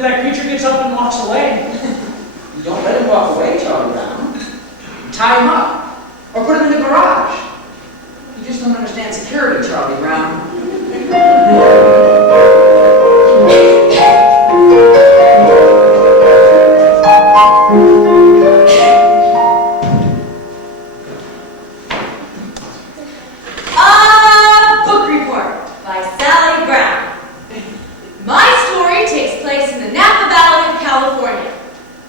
that creature gets up and walks away. You don't let him walk away, Charlie Brown. You tie him up, or put him in the garage. You just don't understand security, Charlie Brown. Book report by Sally Brown. My story takes place in the Napa Valley of California.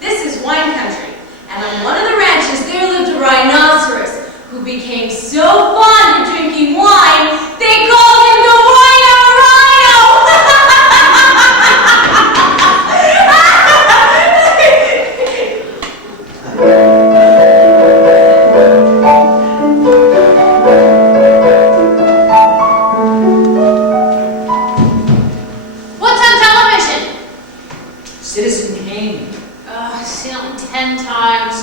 This is wine country, and on one of the ranches there lived a rhinoceros who became so fond of drinking wine, they called him the Wino Rhino! What's on television? Citizen Kane. I've seen it 10 times.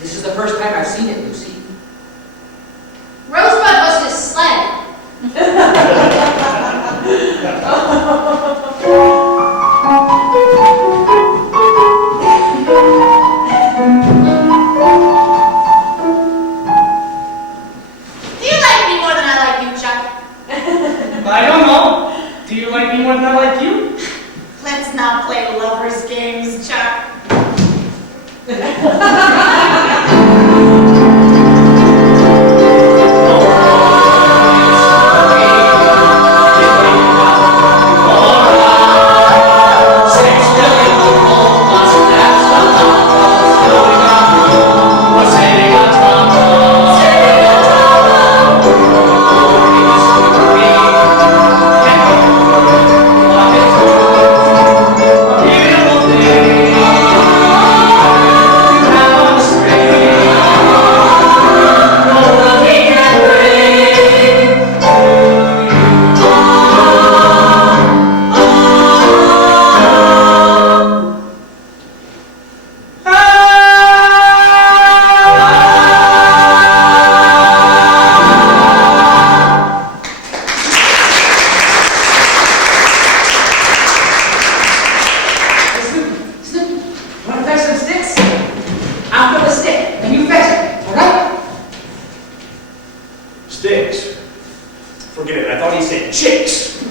This is the first time I've seen it, Lucy. Rosebud was his sled. Do you like me more than I like you, Chuck? I don't know. Do you like me more than I like you? Let's not play lovers' games, Chuck. Sticks. Forget it. I thought he said chicks.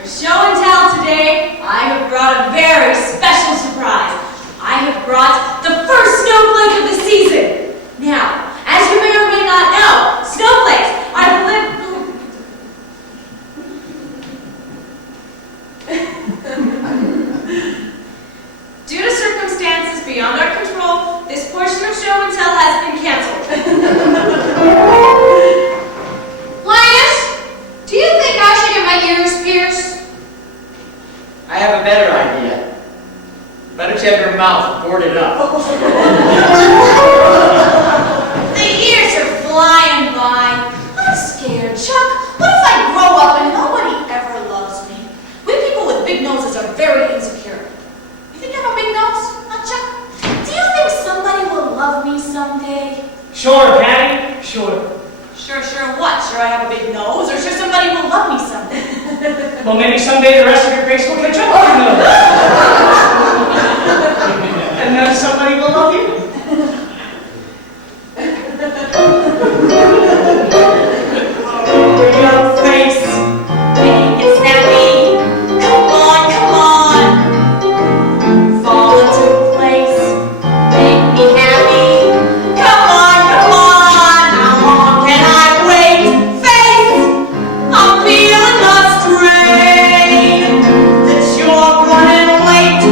For show and tell today, I have brought a very special surprise. I have brought the first snowflake of the season. Now, as you may or may not know, snowflakes are the Due to circumstances beyond our control, this portion of show and tell has been canceled. Linus, do you think I should get my ears pierced? I have a better idea. Why don't you have your mouth boarded up? The years are flying by. I'm scared, Chuck. What if I grow up and nobody ever loves me? We people with big noses are very insecure. You think I have a big nose, huh, Chuck? Do you think somebody will love me someday? Sure, Patty. Sure. Sure what? Sure I have a big nose? Or sure somebody will love me someday? Well, maybe someday the rest of your face will catch up on your nose. And then somebody will love you. Oh, young face. Make it snappy. Come on. Fall into place. Make me happy. Come on. How long can I wait? Face, I'm feeling the strain that you're running late.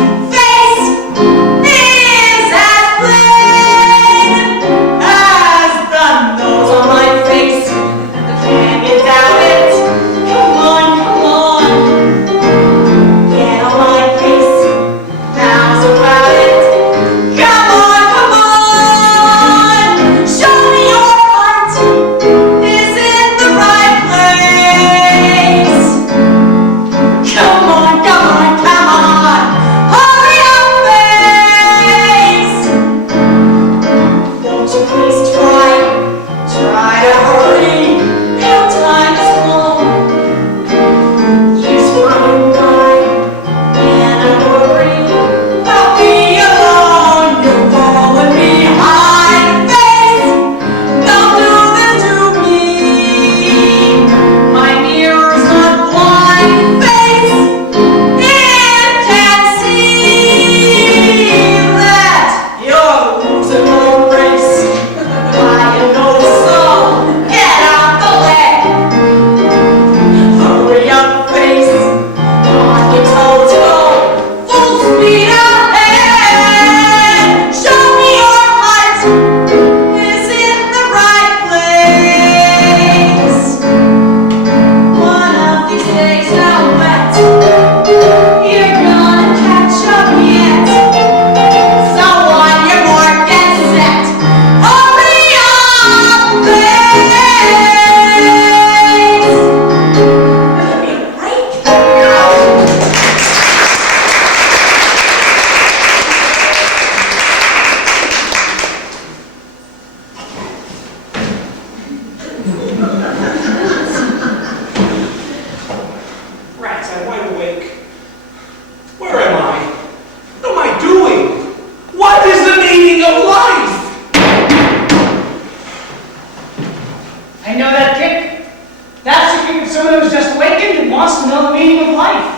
who's just awakened and wants to know the meaning of life.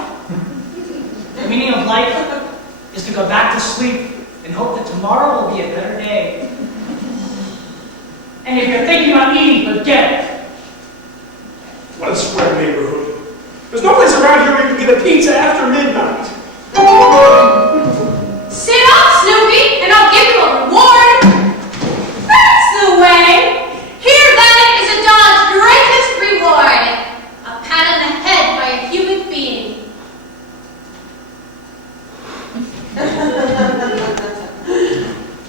The meaning of life is to go back to sleep and hope that tomorrow will be a better day. And if you're thinking about eating, forget it. What a square neighborhood. There's no place around here where you can get a pizza after midnight. Sit up, Snoopy, and I'll give you a reward. That's the way. Here, then, is a dog's greatest reward. A pat on the head by a human being.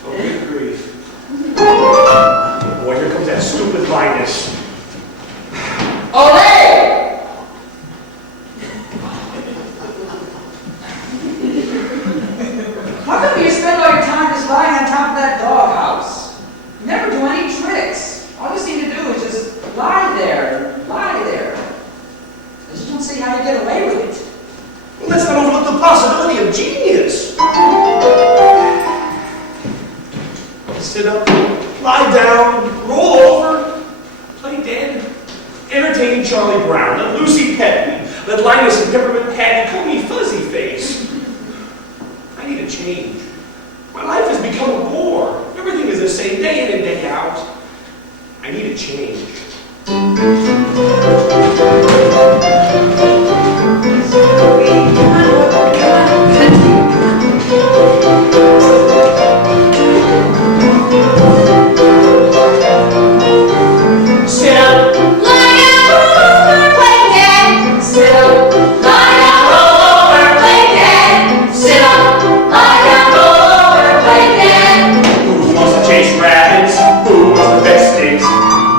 Oh, good grief. Oh, boy, here comes that stupid Linus. Ole! How come you spend all your time just lying on top of that doghouse? You never do any tricks. All you seem to do is just lie there. I just don't see how you get away with it. Well, let's not overlook the possibility of genius. Sit up, lie down, roll over, play dead. Entertain Charlie Brown, let Lucy pet me, let Linus and Peppermint Patty call me Fuzzy Face. I need a change. My life has become a bore. Everything is the same day in and day out. I need a change. Sit up. Lie down, roll over, play dead. Sit up. Lie down, roll over, play dead. Sit up. Lie down, roll over, play dead. Who wants to chase rabbits? Who wants to fetch sticks?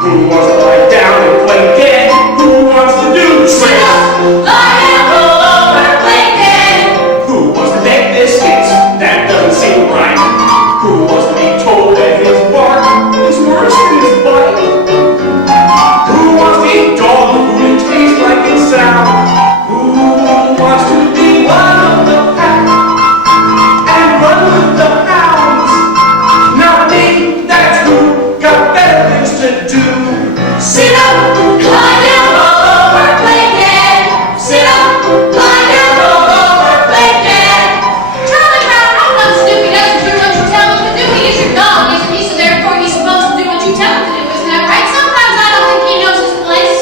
Who wants to lie down and play dead? Who wants to do Sit tricks? up. Lie down, roll over, play dead. Who wants to bake biscuits? That doesn't seem right. Who wants to be told that his bark is worse than his bite? Who wants to eat dog food and taste like it's sound? Who wants to be one of the pack and run with the hounds? Not me, that's who got better things to do. Sit up. Lie down, roll over, play dead. Sit up. Lie down, roll over, play dead. Charlie Brown, I know Snoopy doesn't do what you tell him to do. He is your dog, isn't he? So therefore he's supposed to do what you tell him to do, isn't that right? Sometimes I don't think he knows his place.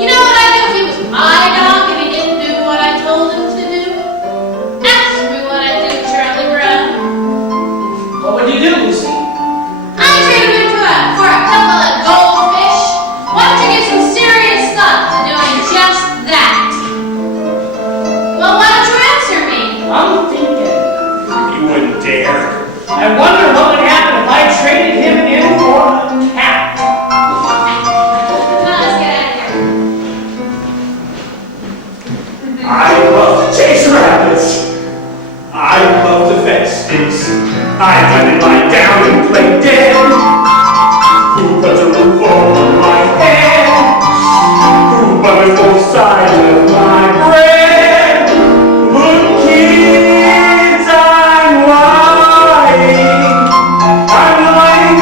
You know what I'd do if he was my dog and he didn't do what I told him to do? Ask me what I'd do, Charlie Brown. What would you do, Lucy? I traded him for a couple of goldfish. Why don't you give some serious thought to doing just that? Well, why don't you answer me? I'm thinking. You wouldn't dare. I wonder what would happen if I traded him in for a cat. Come on, let's get out of here. I love to chase rabbits. I love to fetch sticks. I let it lie down and play dead. Who puts a roof over my head? Who butters both sides of my bread? Look, kids, I'm lying. I'm lying.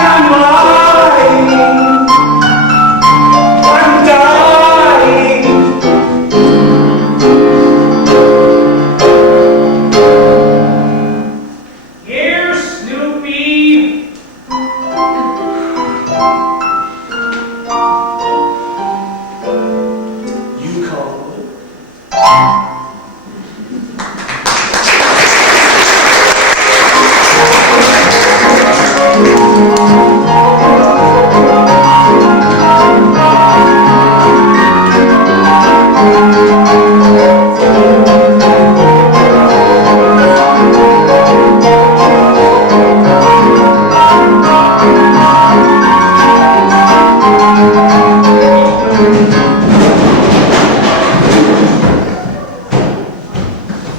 I'm dying. Here, Snoopy. You come.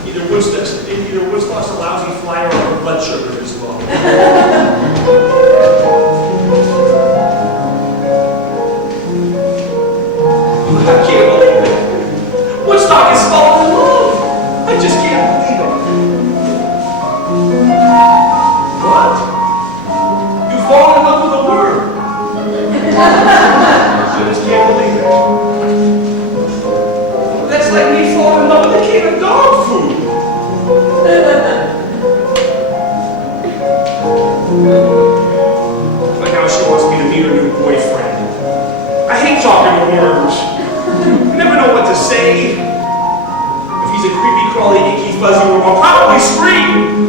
Either Woodstock's a lousy flyer or her blood sugar is low. I can't believe it. Woodstock has fallen in love. I just can't believe it. What? You fall in love with a word. I just can't believe it. in love with a can of dog food. But now she wants me to meet her new boyfriend. I hate talking to worms. I never know what to say. If he's a creepy, crawly, icky, fuzzy worm, I'll probably scream.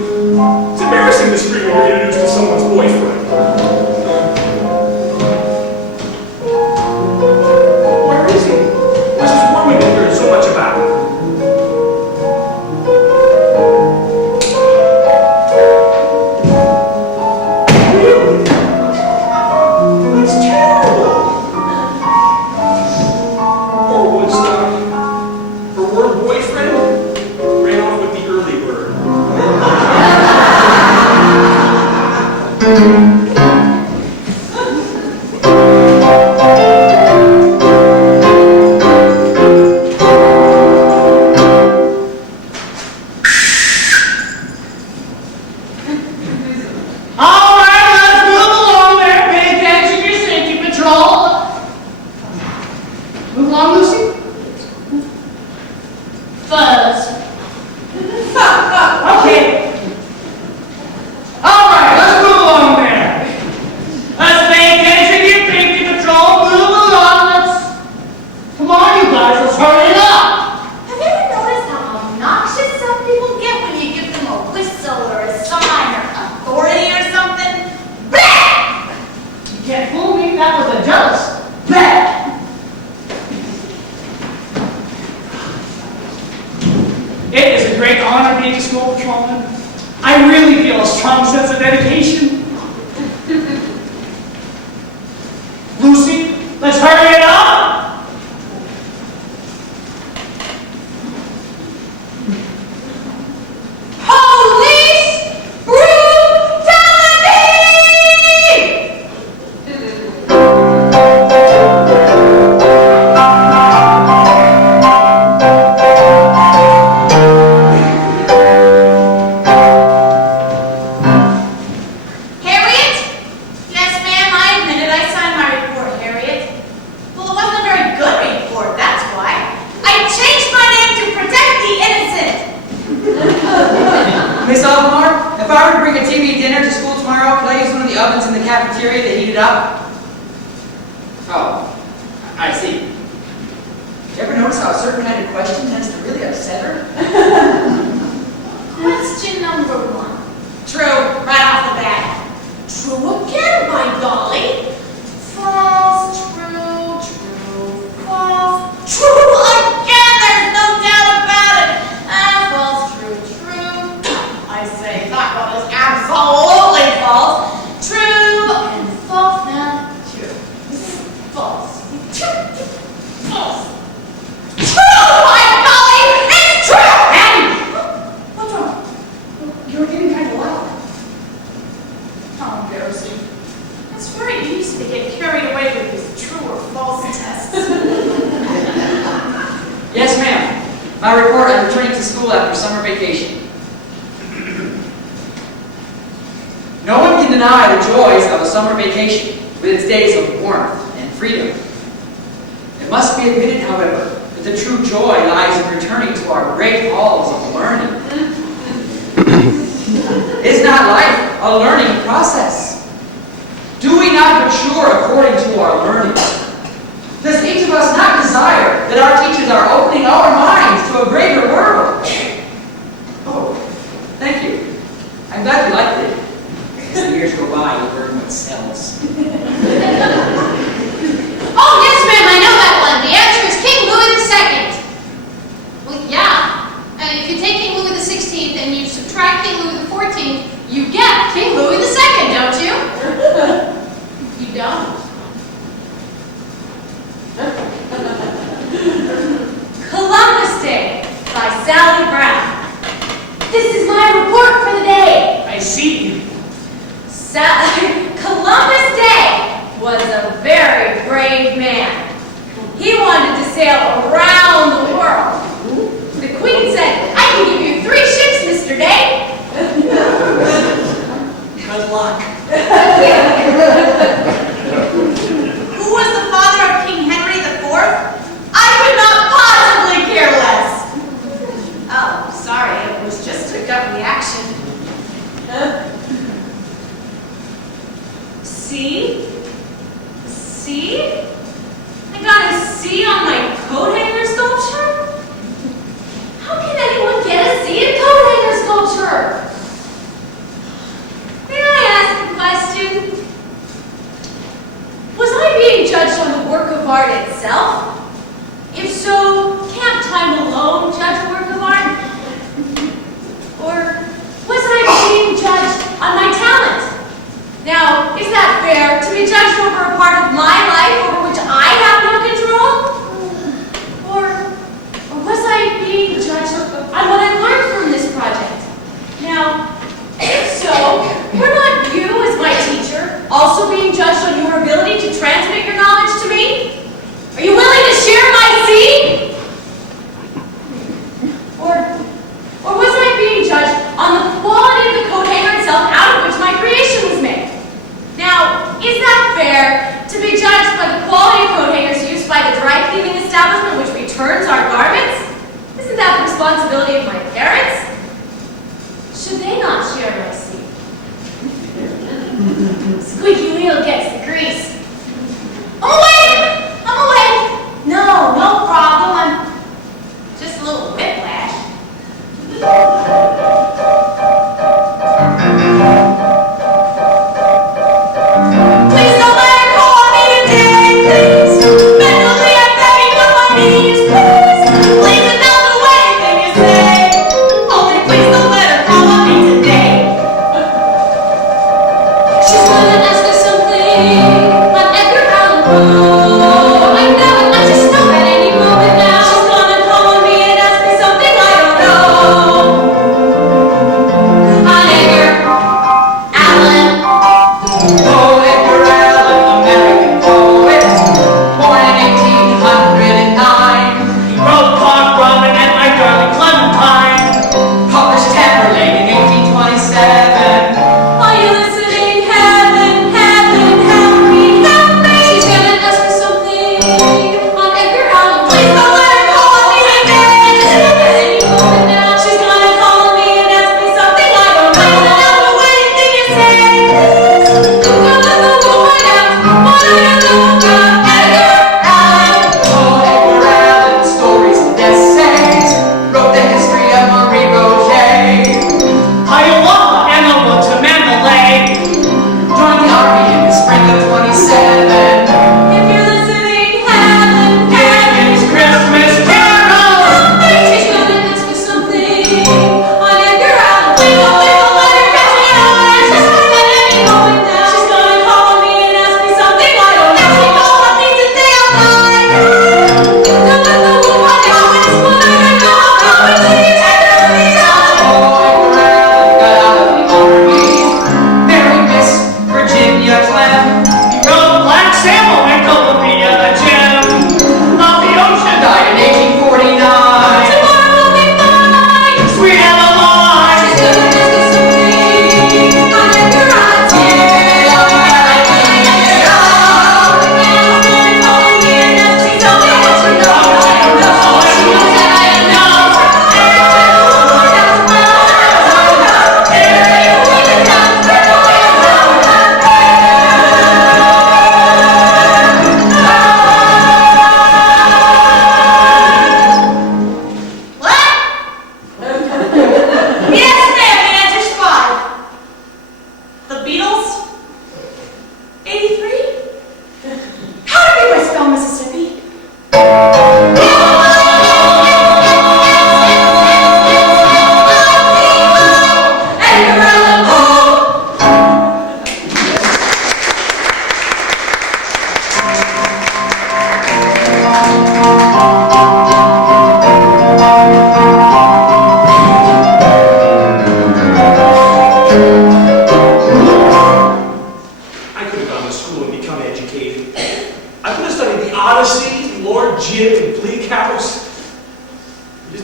It's embarrassing to scream when you're introduced to someone's boyfriend. Where is he? Where's this worm we've been hearing so much about? Really? That's terrible. Poor Woodstock. Her worm boyfriend ran off with the early bird. All right, let's move along there. Pay attention to your safety patrol. Move along, Lucy. Fuzz. Okay. All right, let's move along there. Let's pay attention to your safety patrol. Move along. Come on, you guys. Let's hurry it up. Have you ever noticed how obnoxious some people get when you give them a whistle or a sign or authority or something? Blah! You can't fool me. That was a jealous. Blah! It is a great honor being a small patrolman. I really feel a strong sense of dedication. Lucy, let's hurry it up. Police brutality! Harriet? Yes, ma'am, I admit it. I signed my report, Harriet. Well, it wasn't a very good report, that's why. I changed my name to protect the innocent. Miss Almar, if I were to bring a TV dinner to school tomorrow, could I use one of the ovens in the cafeteria to heat it up? Oh, I see. Did you ever notice how a certain kind of question tends to really upset her? Question number 1. True, right off the bat. True again, by golly. False, true, false. True again, there's no doubt about it. False, true. I say that one is absolutely false. True and false. Now, true. False. False. True, by golly, it's true! Abby! What's wrong? You're getting kind of loud. How embarrassing. It's very easy to get carried away with these true or false tests. Yes, ma'am. My report on returning to school after summer vacation. No one can deny the joys of a summer vacation with its days of warmth and freedom. It must be admitted, however, that the true joy lies in returning to our great halls of learning. Is not life a learning process? Do we not mature according to our learning? Does each of us not desire that our teachers are opening our minds to a greater world? Oh, thank you. I'm glad you liked it. As the years go by, you'll learn what sells. Oh, yes, ma'am, I know that one. The answer is King Louis II. Well, yeah. And if you take King Louis XVI and you subtract King Louis XIV, you get King Louis II, don't you? You don't. Columbus Day by Sally Brown. This is my report for the day. I see. Columbus Day was a very brave man. He wanted to sail around the world. The Queen said, I can give you 3 ships, Mr. Day. Good luck. Who was the father of King Henry IV? I could not possibly care less.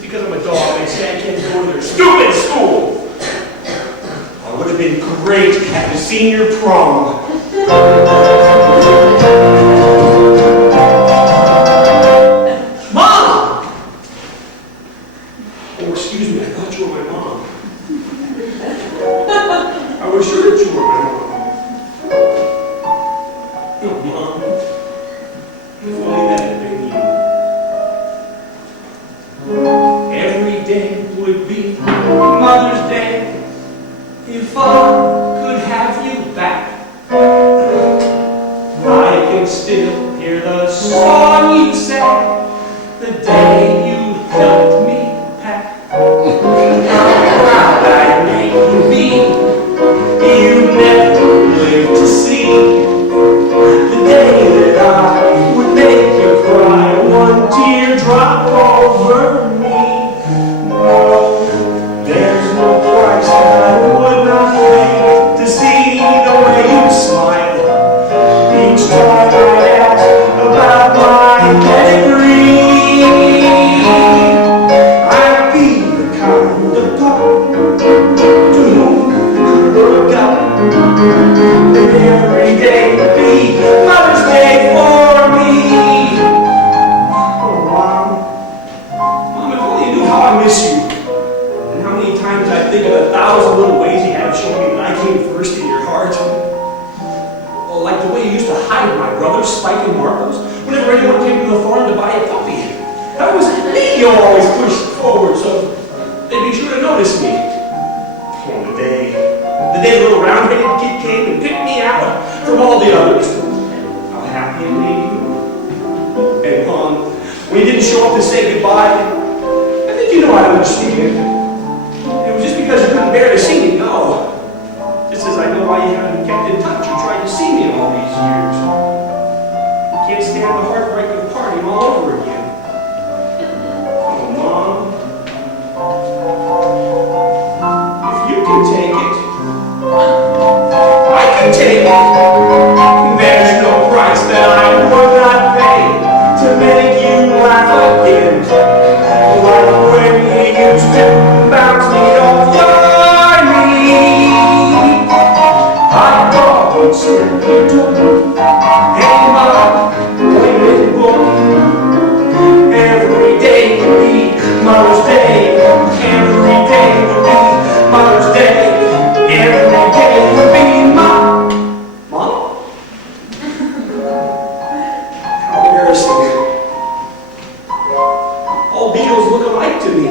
because I'm a dog, they say I can't go to their stupid school. Oh, it would have been great at the senior prom. Mom! Oh, excuse me, I thought you were my mom. I was sure that you were my mom. Oh, Mom. If only that had been you. Every day would be Mother's Day if I could have you back. I can still hear the song you sang the day you helped me pack. How proud I'd make you be. You never lived to see the day that I would make you cry, one teardrop over me. No, there's no price that I would not pay to see the way you smile each time I ask about my pedigree. I'd be the kind of dog to whom you got that every day would be Mother's Day for me. Oh, Mom. Mom, if only you knew how I miss you. And how many times I think of 1,000 little ways you have shown me that I came first in your heart. Oh, like the way you used to hide my brothers, Spike and Marcos, whenever anyone came to the farm to buy a puppy. That was me you always pushed forward so they'd be sure to notice me. Oh, the day the little round-headed kid came and picked me out from all the others. How happy it made you. And Mom, when you didn't show up to say goodbye, I think you know I understand. It was just because you couldn't bear to see me go. Just as I know why you haven't kept in touch or tried to see me in all these years. You can't stand the heartbreak of partying all over again. Oh, Mom. If you can take it, I can take it. There's no price that I would not pay to make you laugh again. Like when you used to bounce me off your knee. I thought you'd sit you took in my playing book. Every day would be Mother's Day. Every day would be Mother's Day. Every day would be Mom? How embarrassing. All Beatles look alike to me.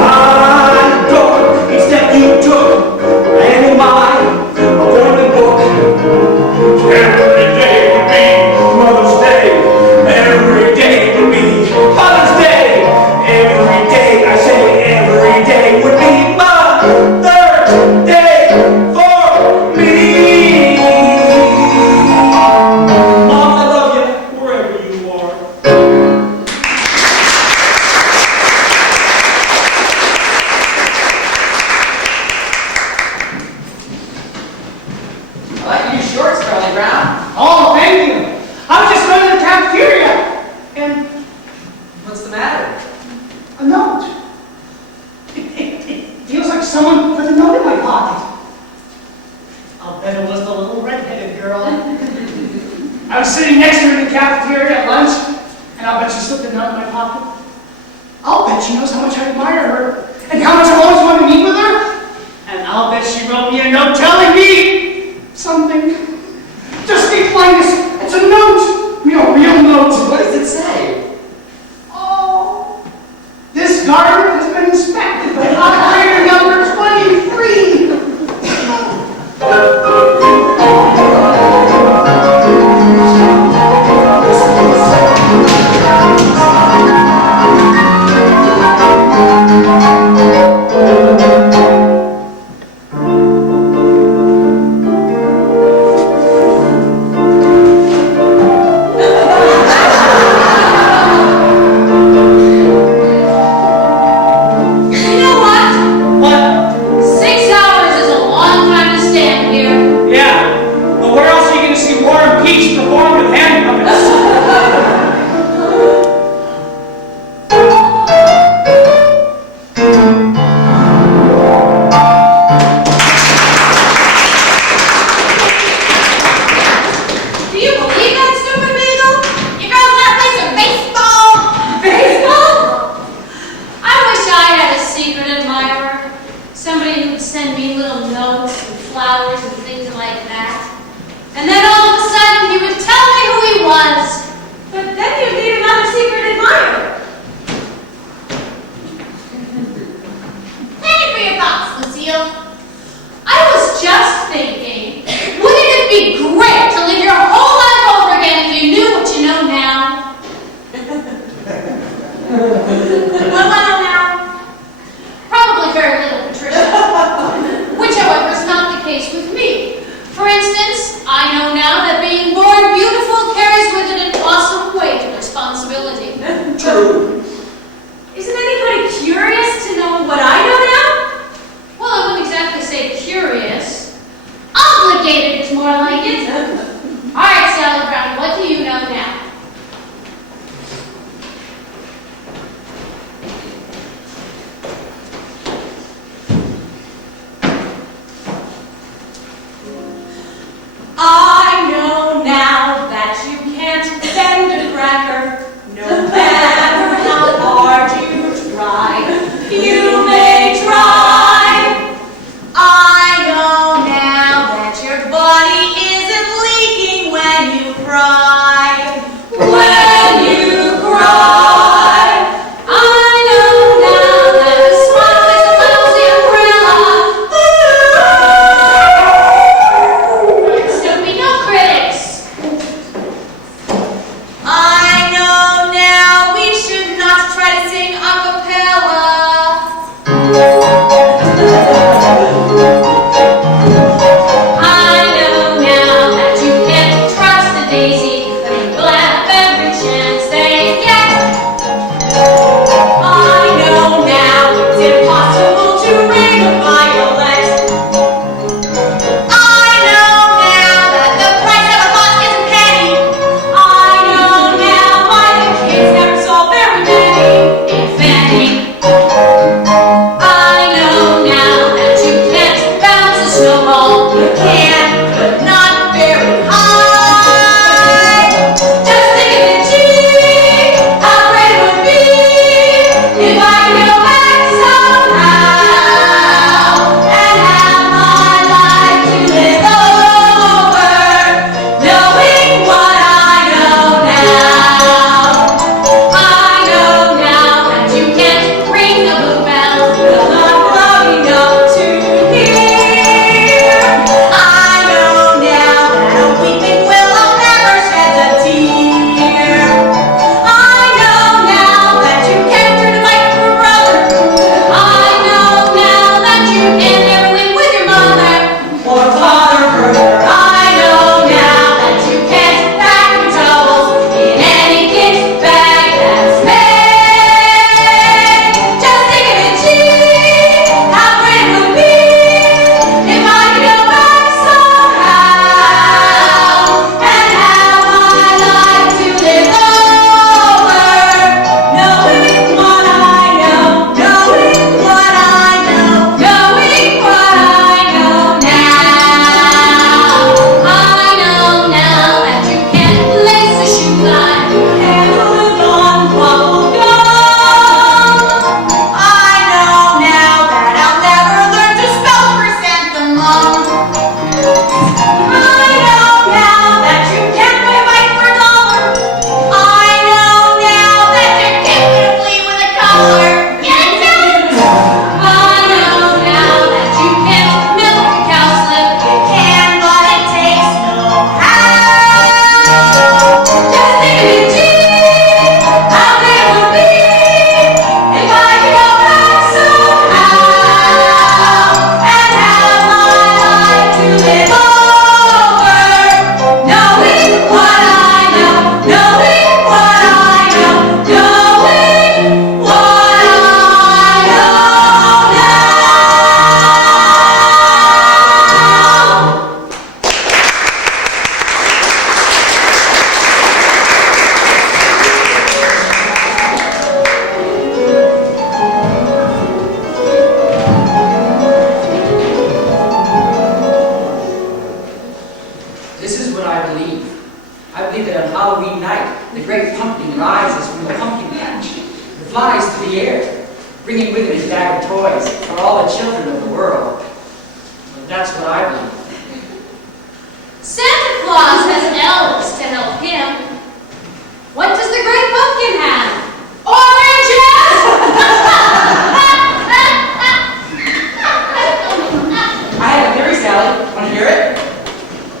I adored each step you took, and in my appointment book. Every day would be Mother's Day. Every day would be Mother's Day. Every day, I say every day would be Mother's Day for me. Mom, I love you wherever you are. I like your new shorts, Charlie Brown. Oh, thank you. I was just going to the cafeteria. And What's the matter? a note. It feels like someone put a note in my pocket. I'll bet it was the little red-headed girl. I was sitting next to her in the cafeteria at lunch, and I'll bet she slipped a note in my pocket. I'll bet she knows how much I admire her, and how much I always want to meet with her. And I'll bet she wrote me a note telling me something. Just be plainest. It's a note. A real note. What does it say? Oh, this garden has been inspected by operator number 23. cry. When you cry, I know now that a smile is a lousy umbrella. Snoopy, no critics. I know now we should not try to sing a cappella. I know now that you can't trust a daisy, they blab every chance they get. I know now it's impossible to ring a violet. I know now that the price of a thought isn't penny. I know now why the kids never saw very many, if any. I know now that you can't bounce a snowball. You can, but not very high. Just think of it, gee, how great it would be if I could go back somehow and have my life to live over, knowing what I know now. I know now that you can't ring the bluebells, but I'm loud enough to hear. I know now that a weeping willow never sheds a tear. I know now that you can't turn a bite for a brother. I know now that you can never win with your mother or father further. I know now that you can't pack your troubles in any kid's bag that's made. Just think of it, gee, how great it would be if I could go back somehow and have my life to live over, knowing what I know, knowing what I know, knowing what I know now. I know now that you can't lace a shoe line, handle it on bubble gum. I know now that I'll never learn to spell chrysanthemum. I know now that you can't win a bite for a dollar. I know now that you can't win a flea with a collar. Get it down! I know now that you can't milk a cowslip. You can, but it takes no how. Just think of it, gee, how great it would be if I could go back somehow and have my life to live over, knowing what I know, knowing what I know, knowing what I know now. This is what I believe. I believe that on Halloween night, the great pumpkin rises from the pumpkin patch and flies through the air, bringing with him his bag of toys for all the children of the world. But that's what I believe. Santa Claus has elves to help him. What does the great pumpkin have? Oranges! I have a theory, Sally. Want to hear it?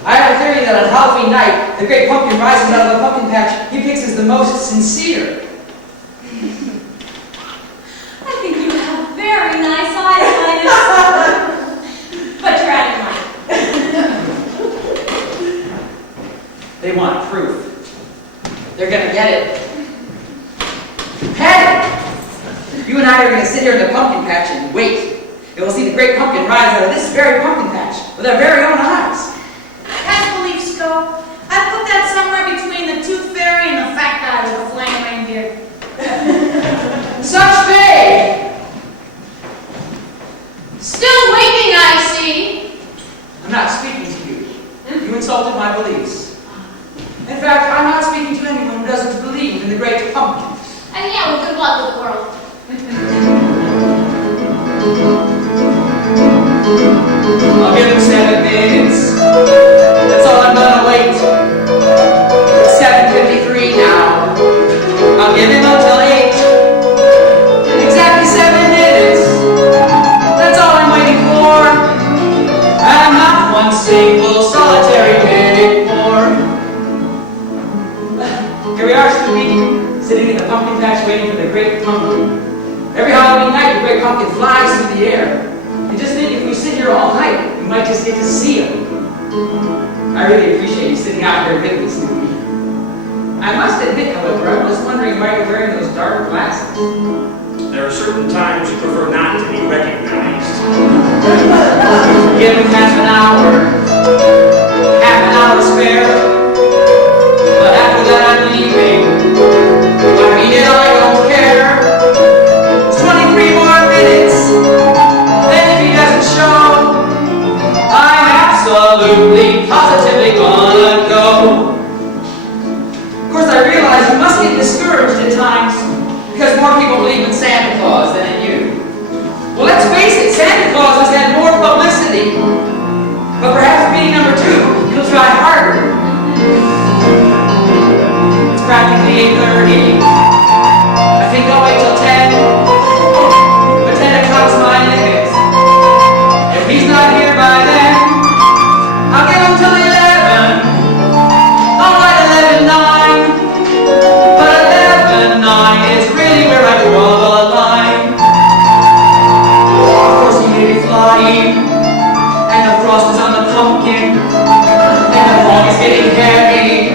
I have a theory that on Halloween night, the great pumpkin rises out of the pumpkin patch he picks as the most sincere. I think you have very nice eyes, Linus. But you're out of mind. They want proof. They're gonna get it. Patty! You and I are gonna sit here in the pumpkin patch and wait. And we'll see the great pumpkin rise out of this very pumpkin patch with our very own eyes. Can't believe, Sco. I put that somewhere between the tooth fairy and the fat guy with the flying reindeer. Such faith! Still waiting, I see. I'm not speaking to you. You insulted my beliefs. In fact, I'm not speaking to anyone who doesn't believe in the great pumpkin. And yeah, well, good luck with the world. I'll give him 7 minutes. That's all I'm gonna wait. waiting for the great pumpkin. Every Halloween night, the great pumpkin flies through the air. And just think, if we sit here all night, we might just get to see him. I really appreciate you sitting out here with me, Snoopy. I must admit, however, I was wondering why you're wearing those dark glasses. There are certain times you prefer not to be recognized. Give him half an hour spare. But after that, I'm leaving. I mean it, I don't care. It's 23 more minutes. Then if he doesn't show, I'm absolutely, positively gonna go. Of course, I realize you must get discouraged at times because more people believe in Santa Claus than in you. Well, let's face it, Santa Claus has had more publicity. But perhaps being number 2, you'll try harder. It's practically 8:30. I think I'll wait till 10. But 10 o'clock's my limit. If he's not here by then, I'll give him till 11. All right, 11:09. But 11:09 is really where I draw the line. Of course, he may be flying, and the frost is on the pumpkin, and the fog is getting heavy,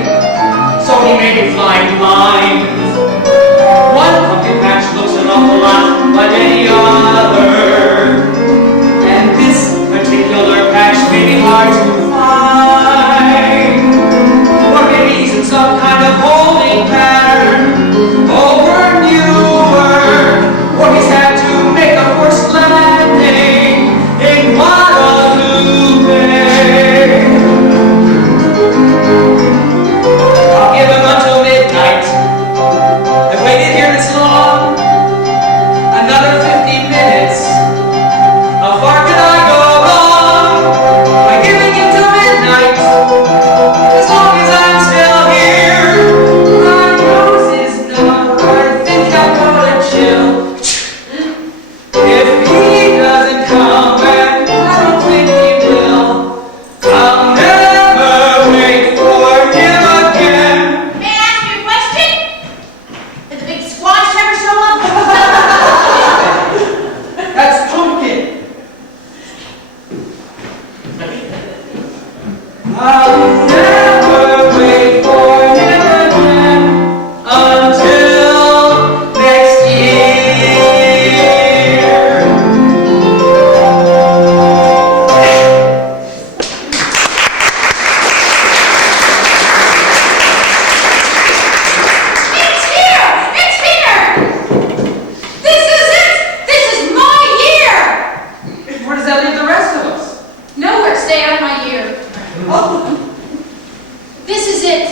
so he may be flying blind. One pumpkin patch looks an awful lot like any other, and this particular patch may be hard to find. Or maybe he's in some kind of holding pattern over Newark, or he's had to make a forced landing in Guadalupe. I'll give him until midnight. I've waited here this long. Another 50 minutes. How far could I go wrong by giving him till midnight? As long as I'm still here, my nose is numb. I think I'll go to chill. If he doesn't come, and I don't think he will, I'll never wait for him again. May I ask you a question? Did the big squash ever show up? That's pumpkin. I'll never wait for him again until next year. It's here! It's here! This is it! This is my year! Where does that leave the rest of us? Nowhere to stay out of my year. This is it.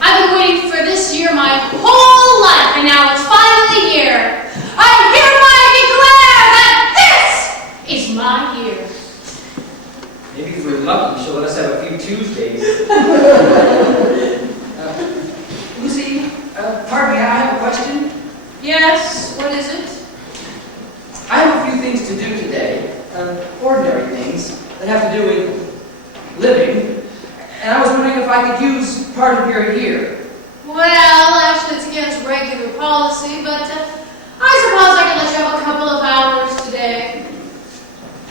I've been waiting for this year my whole life, and now it's finally here. I hereby declare that this is my year. Maybe if we're lucky, she'll let us have a few Tuesdays. Lucy, pardon me, I have a question. Yes, what is it? I have a few things to do today, ordinary things that have to do with living, and I was wondering if I could use part of your year. Well, actually, it's against regular policy, but I suppose I can let you have a couple of hours today.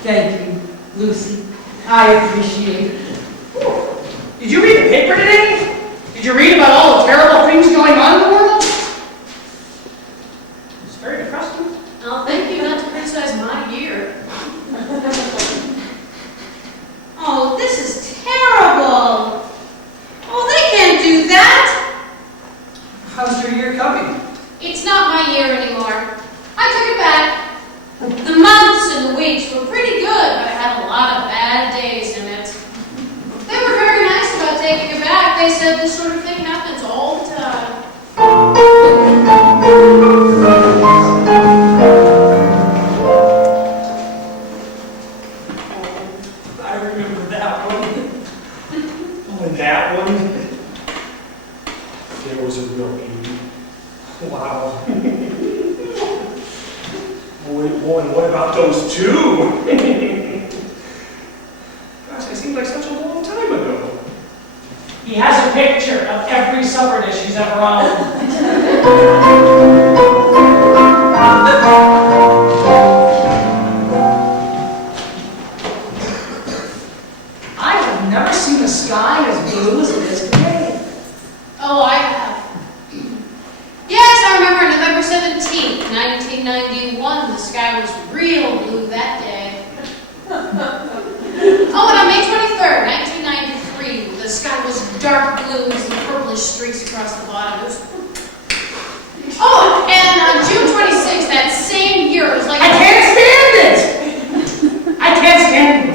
Thank you, Lucy. I appreciate it. Did you read the paper today? Did you read about all the terrible things going on in the world? It's very depressing. I'll thank you not to criticize my year. Oh, this is terrible. Oh, they can't do that. How's your year coming? It's not my year anymore. I took it back. The months and the weeks were pretty good, but I had a lot of bad days in it. They were very nice about taking it back. They said this sort of thing happens all the time. I remember that one. Oh, and that one. There was a real beauty. Wow. Boy, and what about those two? Gosh, that seems like such a long time ago. He has a picture of every supper dish he's ever owned. dark blues and purplish streaks across the bottom. Oh, and on June 26th, that same year, it was like... I can't stand it! I can't stand it.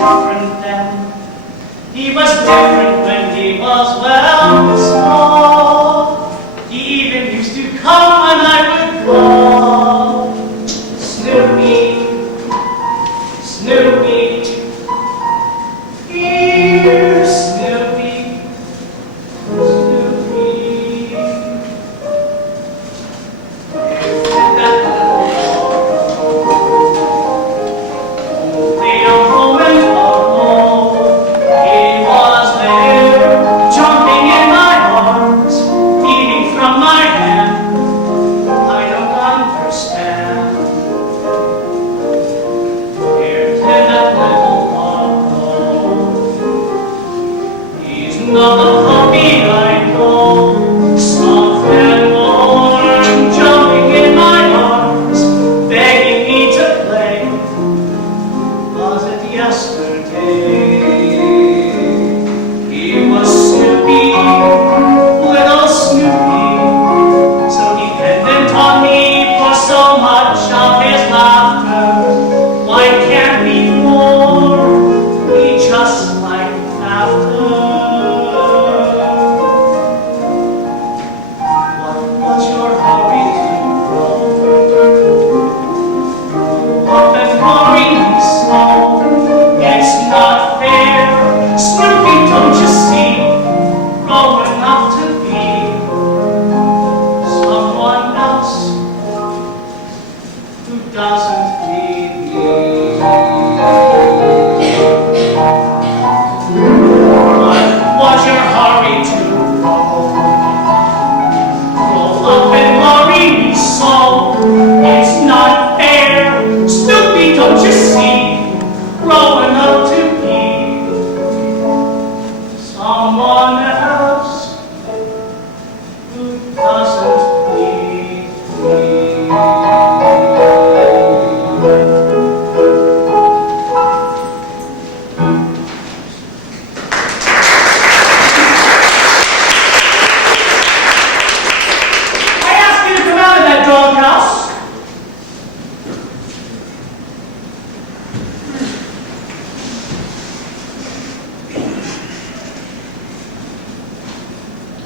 different then. He was different when he was well small. He even used to come when I would call. Snoopy, Snoopy, here, Snoopy, Snoopy. Not the puppy I know, soft and warm, jumping in my arms, begging me to play. Was it yesterday? He was Snoopy, little Snoopy, so dependent on me for so much of his laughter. Why can't we more? We just like laughter.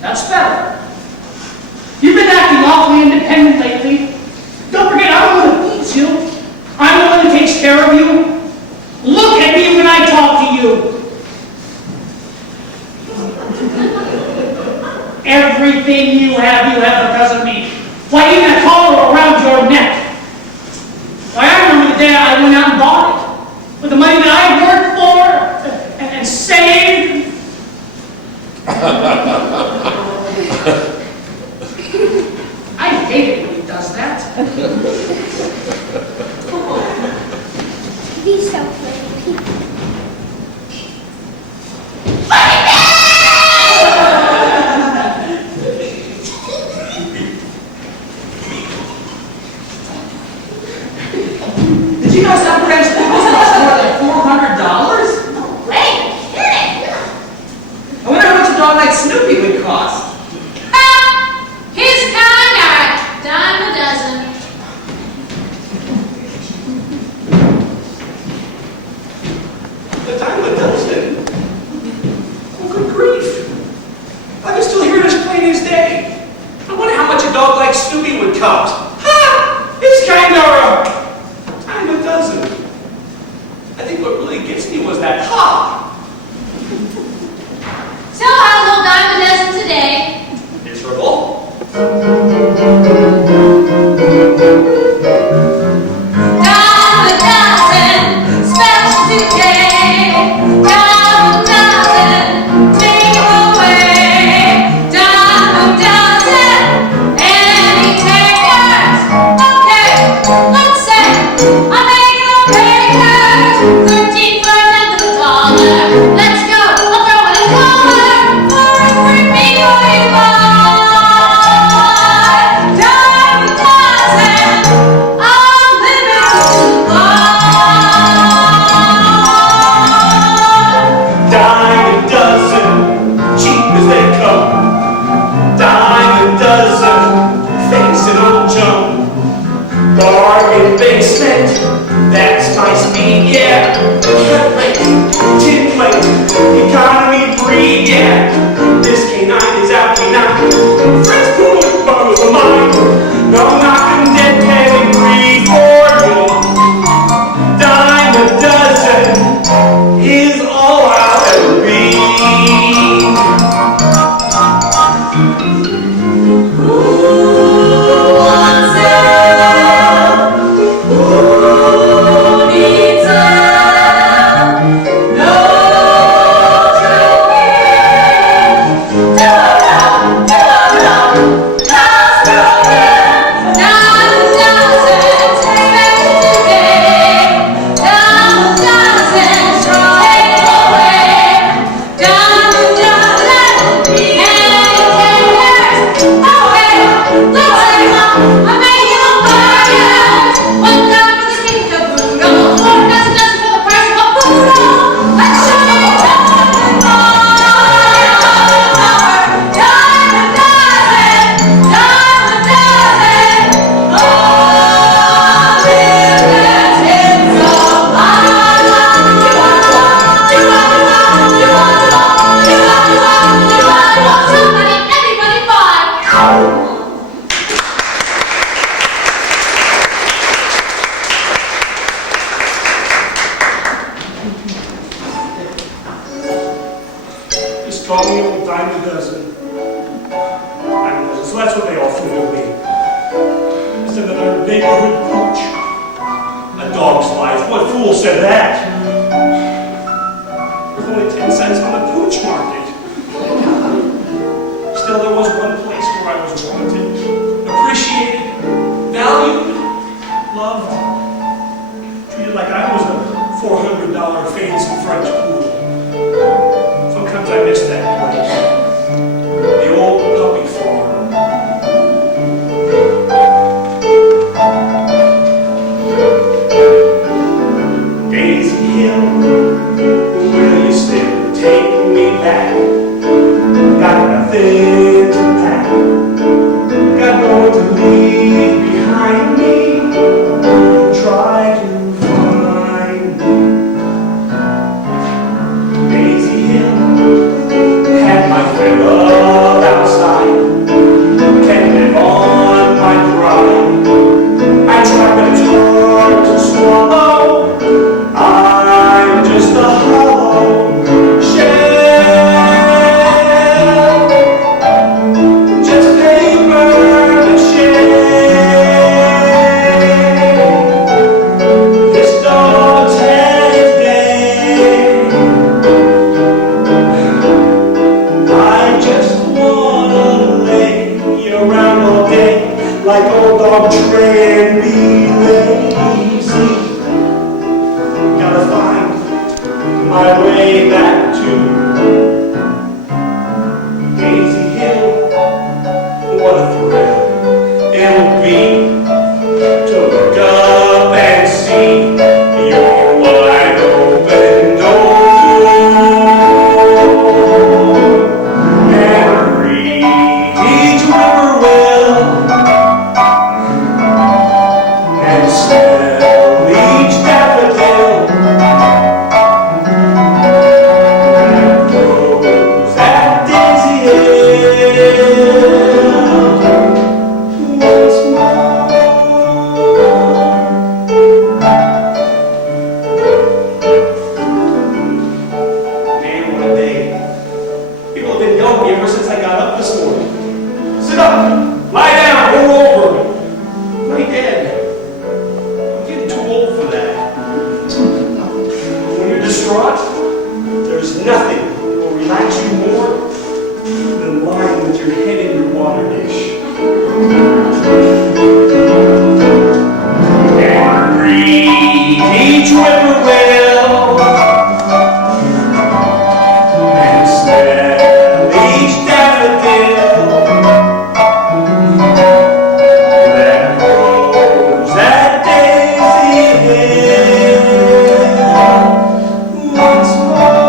That's better. You've been acting awfully independent lately. Don't forget, I'm the one who feeds you. I'm the one who takes care of you. Look at me when I talk to you. Everything you have because of me. Why, even a collar around your neck. Why, I remember the day I went out and bought it. With the money that I worked for and saved. I hate it when he does that. He's so pretty. Did you know some French pickles cost more than $400? No way, kidding. I wonder how much a dog like Snoopy would cost. His kind are dime a dozen. A dime a dozen? Oh, good grief. I can still hear it as plain as day. I wonder how much a dog like Snoopy would cost. Ha! His kind are a dime a dozen. I think what really gets me was that ha! So how's old dime a dozen today? Miserable. Dime a dozen, special today. Dime a dozen, take away. Dime a dozen, any takers? Okay, let's say I'm making a bakers. 13 for $10 of the dollar. yeah. Cut rate, tin plate, economy breed, yeah. This canine is out canine. French poodle bottles of mine. No knocking, dead penny, 340. Dime a dozen is all I'll ever be. Who wants help? Who needs help? No joking. House broken. 9,000 expected today. 9,000 take away. 9,000 handlers. Oh wait, let's hang on. I'm making a bargain. $1 for the king caboodle. $4,000 for the price of a poodle. Let's show you diamond power. Diamond dozen. Diamond dozen. Unlimited supply. Somebody, everybody buy. Just call me old dime a dozen. Dime a dozen. So that's what they all flew to me. Just another neighborhood pooch. A dog's life. What fool said that? Worth only 10 cents on the pooch market. Still, there was one place where I was wanted, appreciated, valued, loved, treated like I was a $400 fancy French poodle. Sometimes I miss that place. The old puppy farm. Daisy Hill, will you still take me back? Got nothing to pack. Got no one to leave behind me. Try to find me. Daisy Hill had my fill of outside. Can't live on my pride. I try, but it's hard to swallow. I'm just a hollow shell. Just paper mache. This dog's had his day. I just wanna lay around all day like old dog Trey and be lazy. Gotta find my way back to Daisy Hill. What a thrill it'll be to look up and see your wide open door and read each whippoorwill and smell each daffodil that grows at Daisy Hill. Once more. Man, one day, people have been yelling at me ever since I got up this morning. Sit up, lie down, roll over, lay dead. I'm getting too old for that. When you're distraught, there's nothing that will relax you more than lying with your head in your water dish. And read each whippoorwill and smell each daffodil that grows at Daisy Hill. Once more.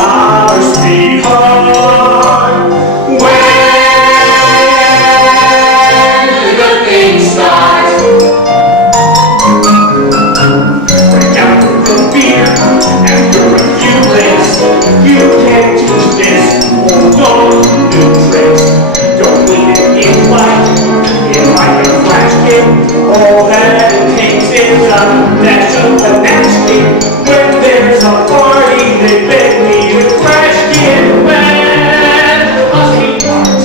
our sweetheart. When did the thing start? Break out the beer after a few licks. You can't teach this, or don't do tricks. Don't leave it in light, in like a flash kid. All that it takes is a dash of a match kid. When there's a party, they beg me to crash kid. When a sweetheart,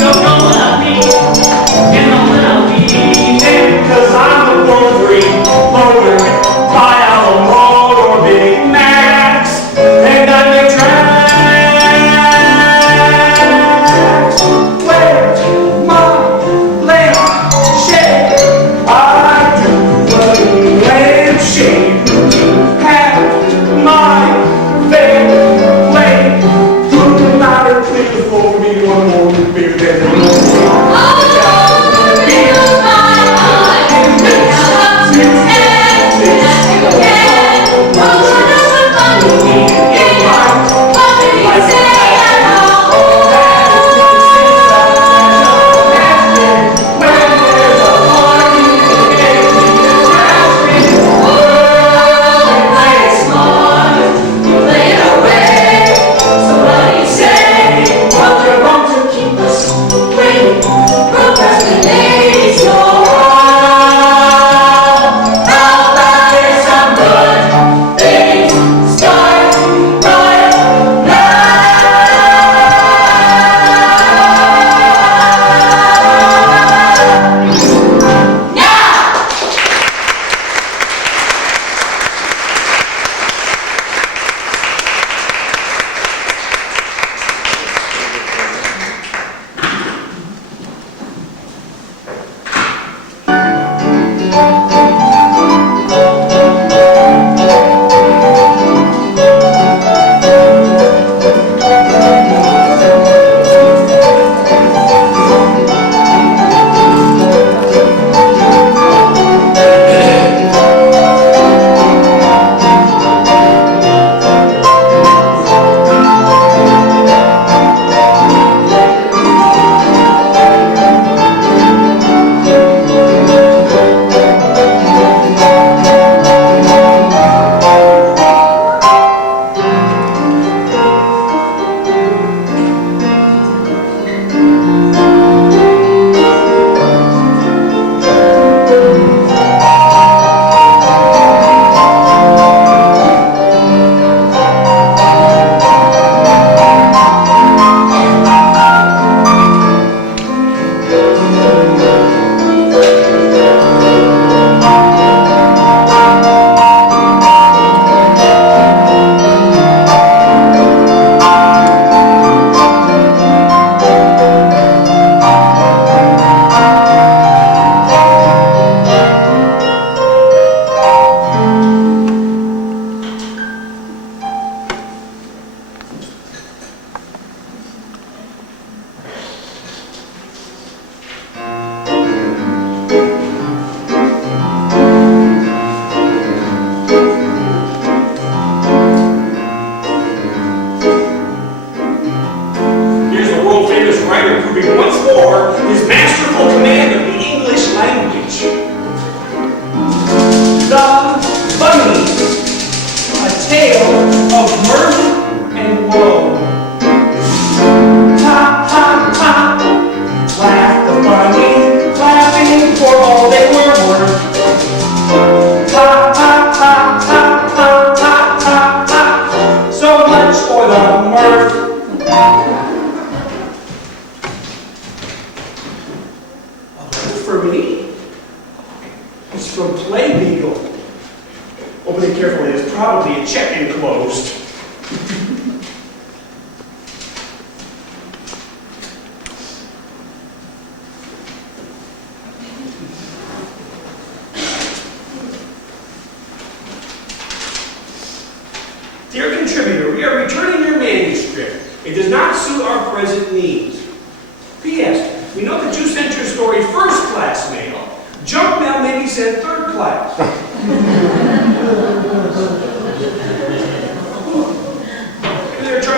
don't allow me, and allow me. Cause I'm a poultry loader, buy Alamo or Big Macs, and I make tracks. Where's my lampshade? I do a lampshade to have my valet put louder, please, for me one more beer than the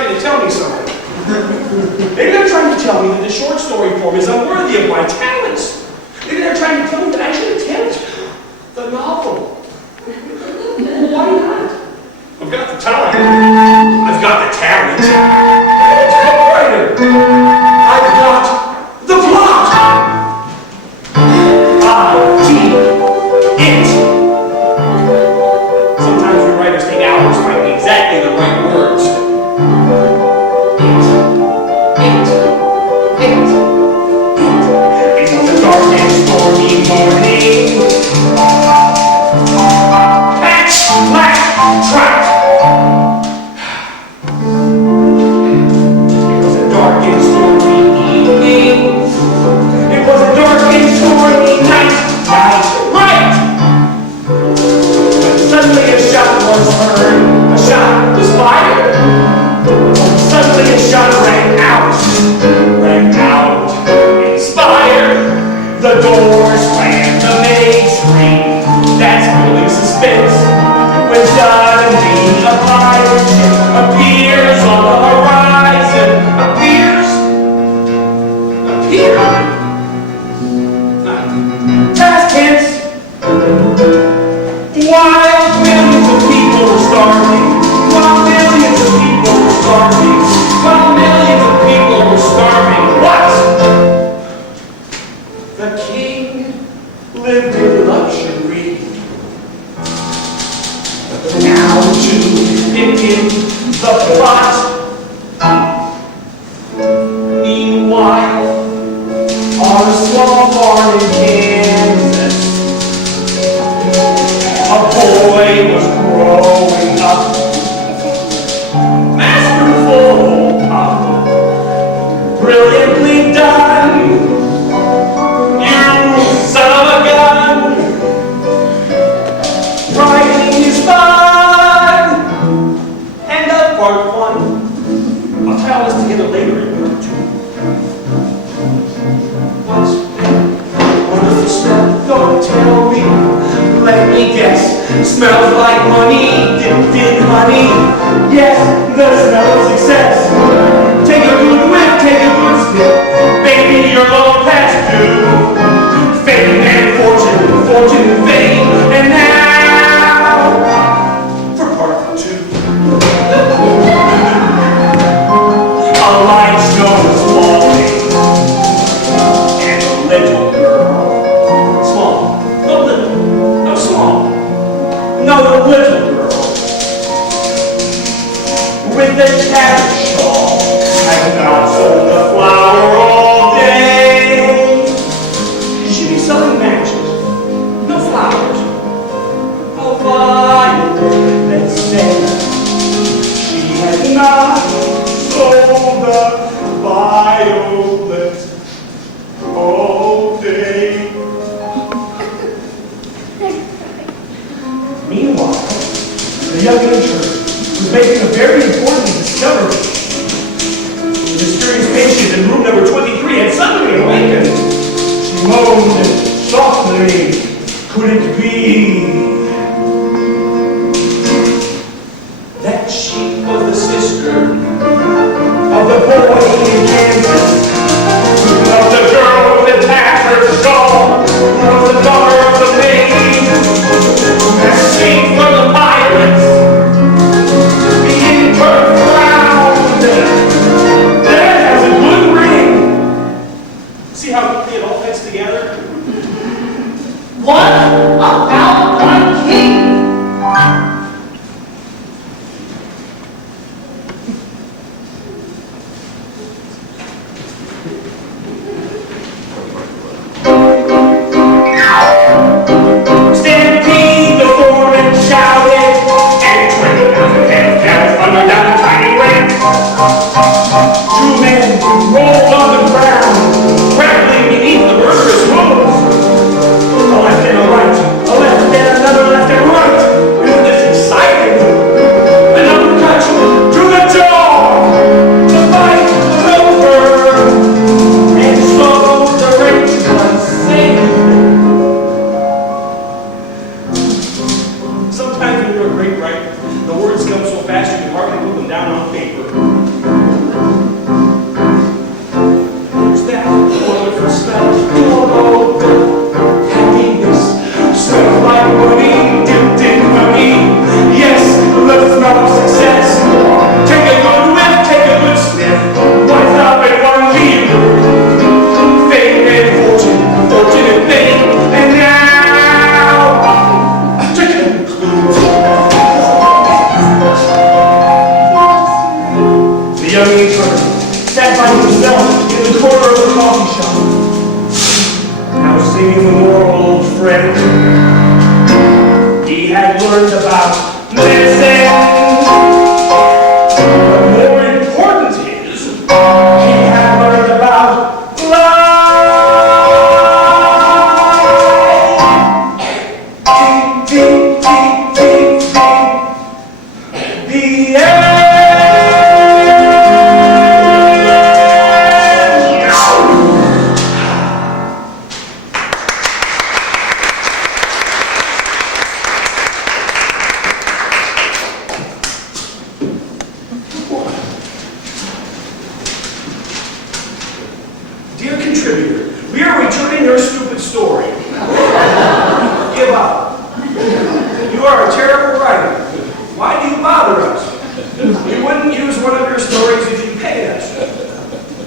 trying to tell me something. Maybe they're trying to tell me that the short story form is unworthy of my talents. Maybe they're trying to tell me that I should attempt the novel. Why not? I've got the time. I've got the talent. I'm a typewriter. I've got the plot. It. Sometimes we writers take hours finding exactly the right words. It was a dark and stormy morning. Patch, black, track. It was a dark and stormy evening. It was a dark and stormy night. Right! When suddenly a shot was heard. A shot was fired. Suddenly a shot rang out. Rang out. Inspired. The door slammed. The maid screamed. That's building suspense. When suddenly a pirate ship appears on the horizon. Appears? Past tense. While millions of people were starving. While millions of people were starving. While millions of people were starving. What? The king lived in luxury. Now to depict the plot. Meanwhile, on a small farm in Kansas, a boy was growing up, masterful of brilliantly done. You son of a gun, writing is fun. End of part one. I'll tie all this together later in part two. What's that wonderful smell? Don't tell me. Let me guess. Smells like money dipped in honey. Yes, the smell of success. Take a good whiff, take a good sip. Baby, you're long past due. Fame and fortune, fortune and fame. And now for part two. A light snow is falling. And a little girl. Small. No little. No small. No little girl. With a tattered shawl. Has not sold a flower all day. She'd be selling matches. No flowers. A violet, let's say. She had not sold a violet all day. Meanwhile, the young intern was making a very important discovery. The mysterious patient in room number 23 had suddenly awakened. She moaned softly, could it be that she was the sister of the boy in Kansas, of the girl with the tattered shawl, of the daughter of the maid, escaped from the pirates, being drowned. That has a good ring. See how it all fits together? What about my king? Stampede, the foreman shouted, and 20,000 heads carried thunder down the tiny ramp. Two men rolled on the ground, grappling beneath the murderous hooves. A left and a right, a left and another left and right. Isn't this exciting? An uppercut to the jaw. The fight was over, and so the race was saved. Sometimes when you're a great writer, the words come so fast you can hardly put them down on paper. singing the moral, old friend. He had learned about medicine. But more important is, he had learned about life. Ding, ding, ding, ding, ding. The end. Dear contributor, we are returning your stupid story. Give up. You are a terrible writer. Why do you bother us? We wouldn't use one of your stories if you paid us.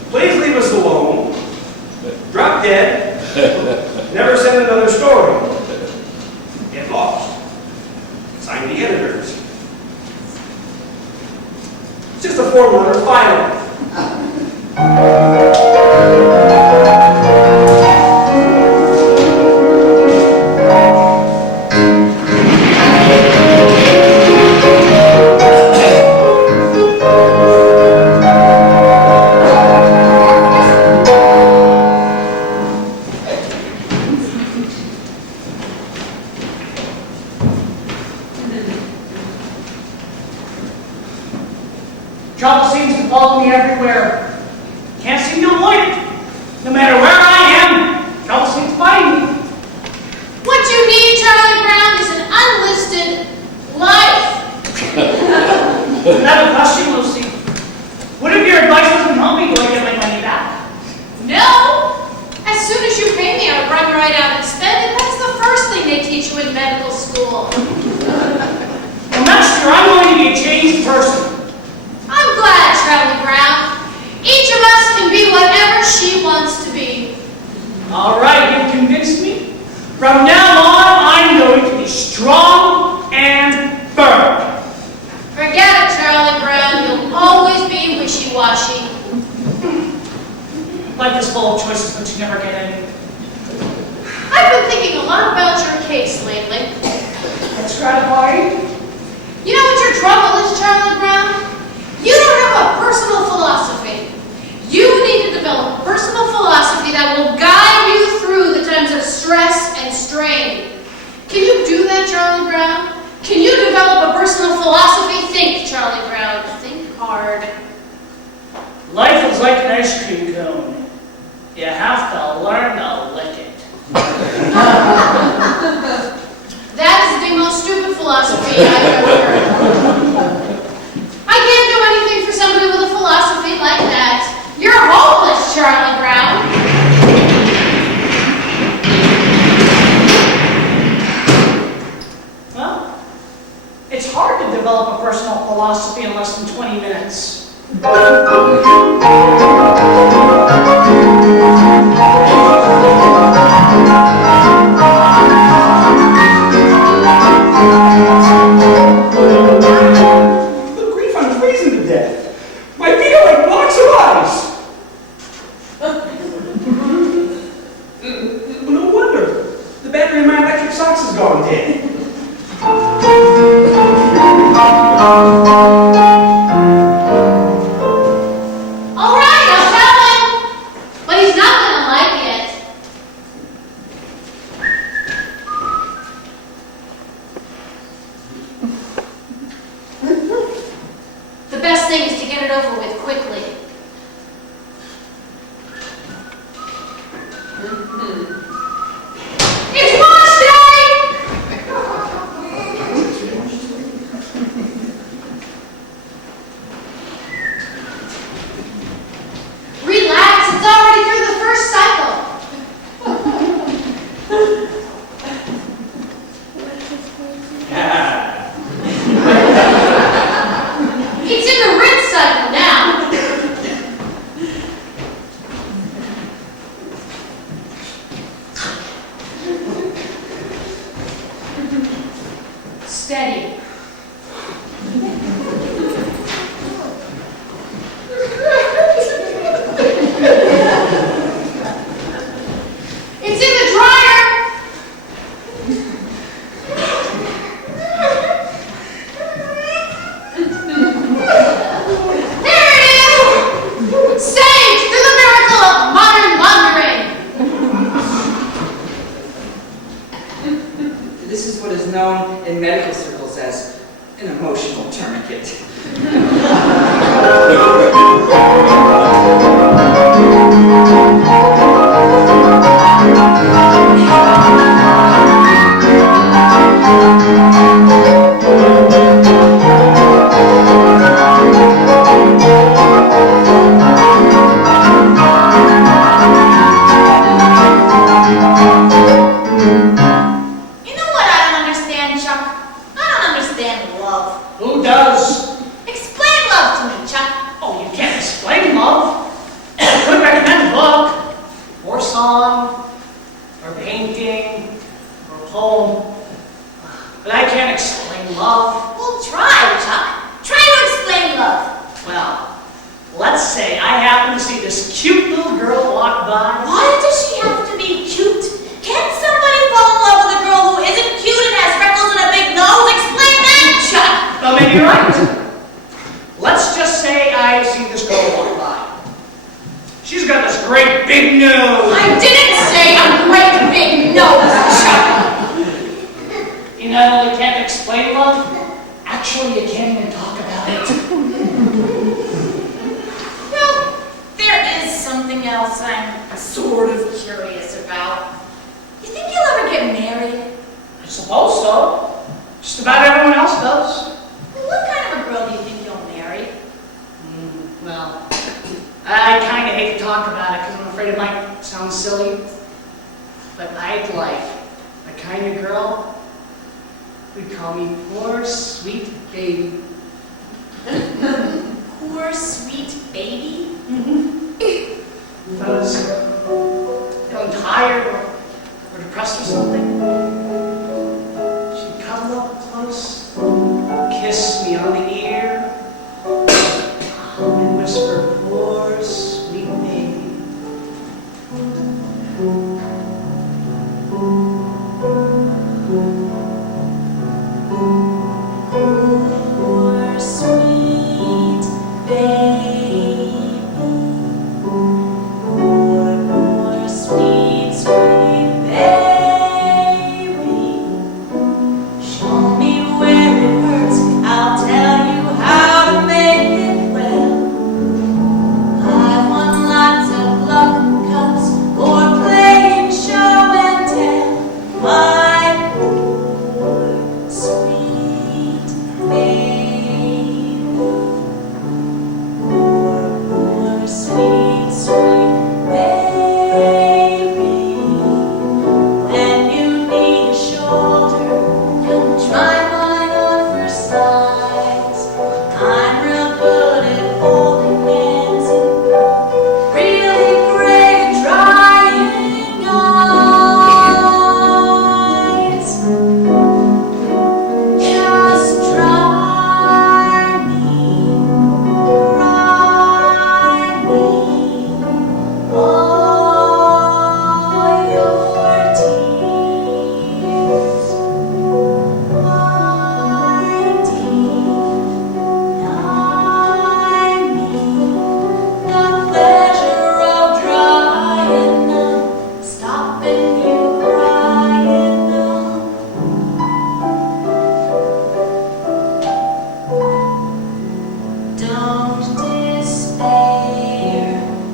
Please leave us alone. Drop dead. Never send another story. Get lost. Sign the editors. It's just a 4-letter final. Trouble seems to follow me everywhere. Can't seem to avoid it. No matter where I am, trouble seems to find me. What you need, Charlie Brown, is an unlisted life. Another question, Lucy. What if your advice doesn't help me? Do I get my money back? No. As soon as you pay me, I'll run right out and spend it. That's the first thing they teach you in medical school. Well, Master, I'm going to be a changed person. I'm glad, Charlie Brown. Each of us can be whatever she wants to be. All right, you've convinced me. From now on, I'm going to be strong and firm. Forget it, Charlie Brown. You'll always be wishy-washy. Life is full of choices, but you never get any. I've been thinking a lot about your case lately. That's gratifying. You know what your trouble is, Charlie Brown? You don't have a personal philosophy. You need to develop a personal philosophy that will guide you through the times of stress and strain. Can you do that, Charlie Brown? Can you develop a personal philosophy? Think, Charlie Brown. Think hard. Life is like an ice cream cone. You have to learn to lick it. That is the most stupid philosophy I've ever heard. I can't do anything for somebody with a philosophy like that. You're hopeless, Charlie Brown. Well, it's hard to develop a personal philosophy in less than 20 minutes. Good grief, I'm freezing to death. My feet are like blocks of ice. No wonder. The battery in my electric socks has gone dead. All right, I'll tell him. But he's not going to like it. The best thing is to get it over with quickly. It's wash day! Relax, it's already through the first cycle. It's in the rinse cycle now. just say I happened to see this cute little girl walk by. Why does she have to be cute? Can't somebody fall in love with a girl who isn't cute and has freckles and a big nose? Explain that! Chuck, well, maybe you're right. Let's just say I see this girl walk by. She's got this great big nose. I didn't say a great big nose, Chuck. You not only can't explain love, actually you can't even talk about it. Well, there is something else I'm sort of curious about. You think you'll ever get married? I suppose so. Just about everyone else does. Well, what kind of a girl do you think you'll marry? Well, I kind of hate to talk about it because I'm afraid it might sound silly. But I'd like the kind of girl who'd call me poor, sweet baby. Poor, sweet baby? If I was feeling tired or depressed or something, she'd cuddle up close, kiss me on the ear, and whisper, poor, sweet baby. Poor, sweet baby. Poor, sweet, sweet baby. Show me where it hurts. I'll tell you how to make it well. I want lots of love cups for playing show and tell. My poor, sweet baby. Poor, sweet, sweet baby. When you need a shoulder, don't try mine on first sight. I'm real good at holding hands and really great at drying eyes. Just try me, cry me, all your tears. My dear, I mean the pleasure of drying them, stopping you crying them. Don't despair,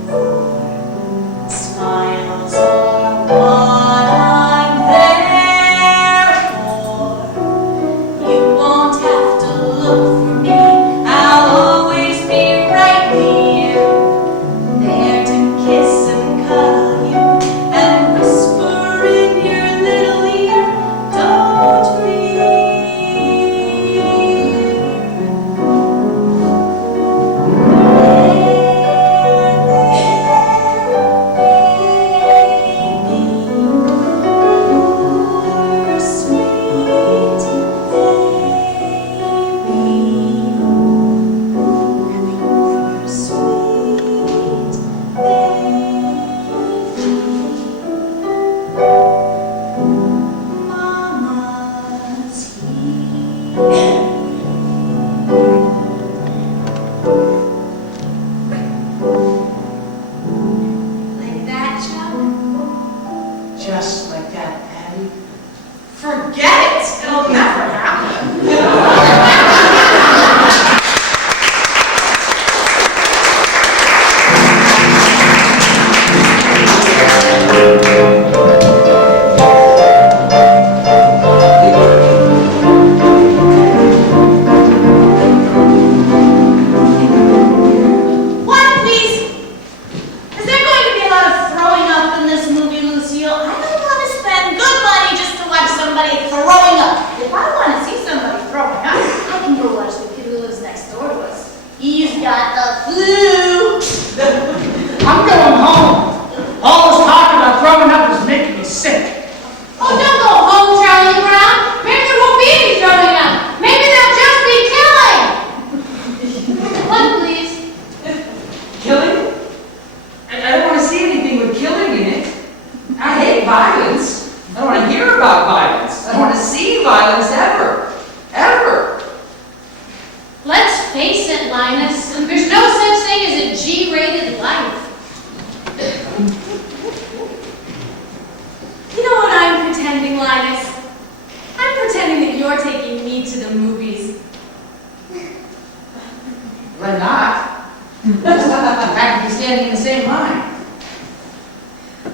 for smiles are what I'm there for. You won't have to look for me, I'll always be right here, there to kiss and cuddle you and whisper in your little ear, don't grieve. Mama's here. Like that, Chuck? Just like that, Patty. Forget it! It'll never happen. One, please. Is there going to be a lot of throwing up in this movie, Lucille? I don't want to spend good money just to watch somebody throwing up. If I want to see somebody throwing up, I can go watch the kid who lives next door to us. He's got the flu. I'm going home. All this talk about throwing up is making me sick. Oh, don't go home, Charlie Brown. Maybe there won't be any throwing up. Maybe there'll just be killing. One, please. Killing happen to be standing in the same line.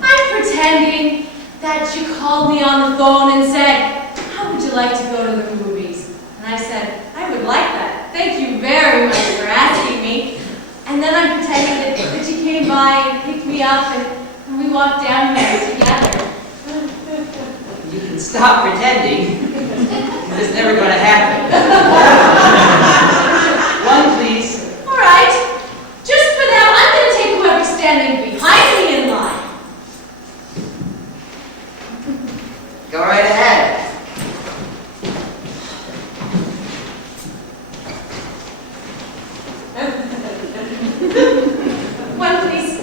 I'm pretending that you called me on the phone and said, how would you like to go to the movies? And I said, I would like that. Thank you very much for asking me. And then I'm pretending that you came by and picked me up and we walked down here together. You can stop pretending, because it's never going to happen. One, please. All right. Just for now, I'm going to take whoever's standing behind me in line. Go right ahead. One, please.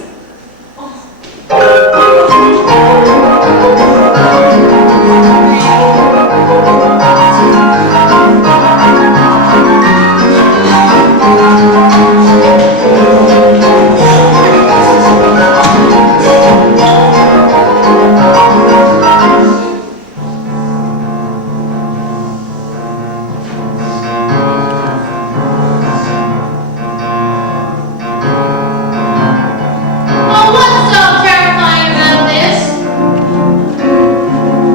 Oh, what's so terrifying about this?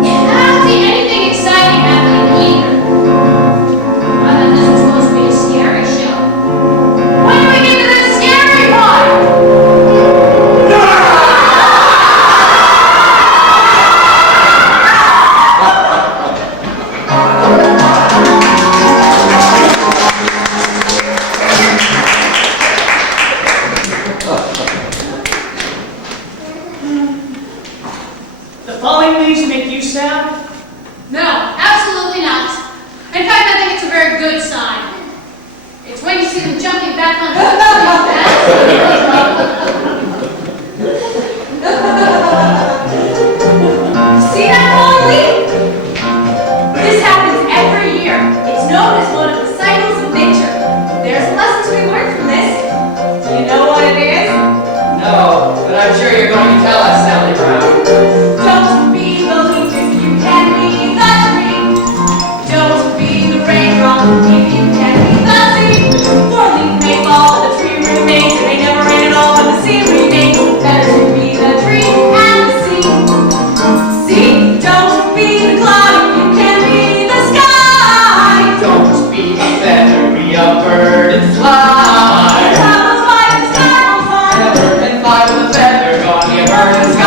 I don't see anything exciting happening either. I thought this was supposed to be a scary show. When do we get to the scary part? The falling leaves make you sad? No, absolutely not. In fact, I think it's a very good sign. It's when you see them jumping back on the tree. See that falling leaf? This happens every year. It's known as one of the cycles of nature. There's a lesson to be learned from this. Do you know what it is? No, but I'm sure you're going to tell us, Sally Brown. Don't be the leaf if you can be the tree. Don't be the raindrop if you can be the sea. For a leaf may fall, but the tree remains. It may never rain at all, but the sea remains. Better to be the tree and the sea. See, don't be the cloud if you can be the sky. Don't be a feather, be a bird and fly. The cloud will fly, the sky will fly. And a bird can fly with a feather, gone be a bird and sky.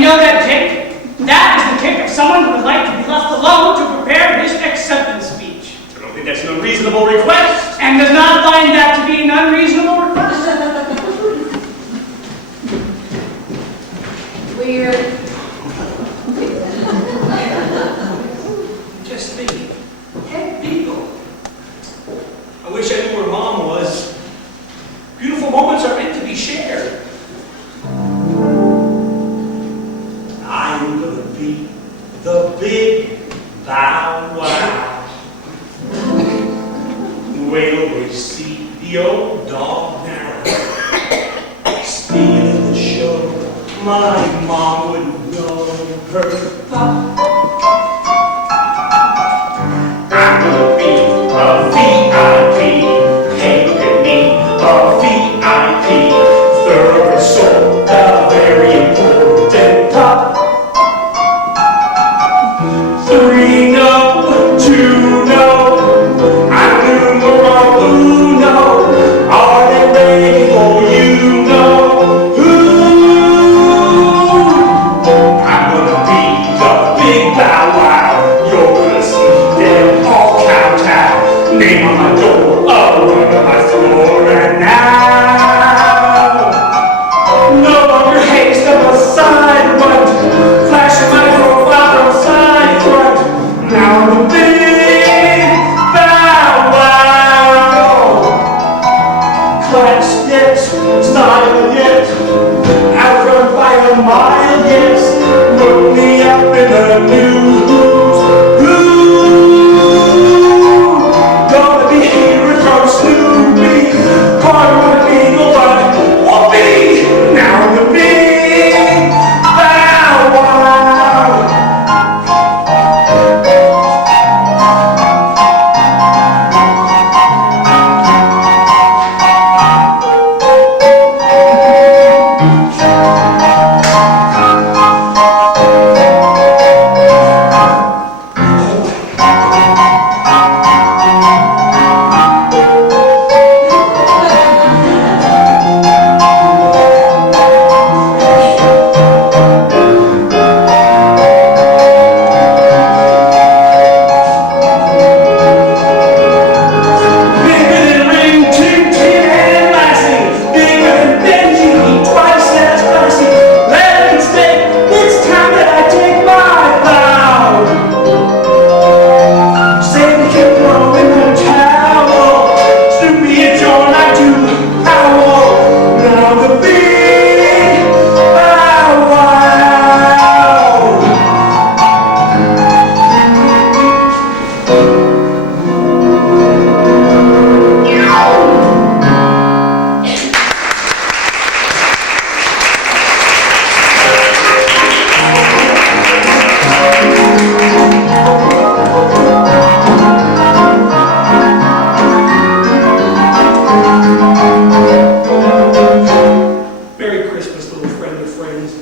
know that kick. That is the kick of someone who would like to be left alone to prepare his acceptance speech. I don't think that's an unreasonable request. And does not find that to be an unreasonable request. Weird. Just think, head beagle. I wish I knew where Mom was. Beautiful moments are meant to be shared. I'm gonna be the big Bow Wow. Wait till we see the old dog now. Stealing the show. My mom wouldn't know her pop. I'm gonna be a VIP. Hey, look at me, a VIP. Third soul, the very important pop. 3 no, 2 no. I'm numero uno. Are they ready for you? Know who? I'm gonna be the big Bow Wow. You're gonna see them all kowtow. Name on my door, a rug on my floor, and now no longer haste of a side runt. Flash of my profile from side front. Now I'm the big Bow Wow. Class, yes. Style, yes. Outrun by a mile, yes. Look me up in the news. Ooh, gonna be hearing from Snoopy. Part of the beagle, but whoopee. Now I'm the big Bow Wow. Bigger than Ring Tin Tin and Lassie. Bigger than Benji, twice as classy. Let it stay. It's time that I take my bow. Save the kid throwing the towel. Snoopy, it's your night to howl. Now the big Bow Wow. Merry Christmas, little friend of friends.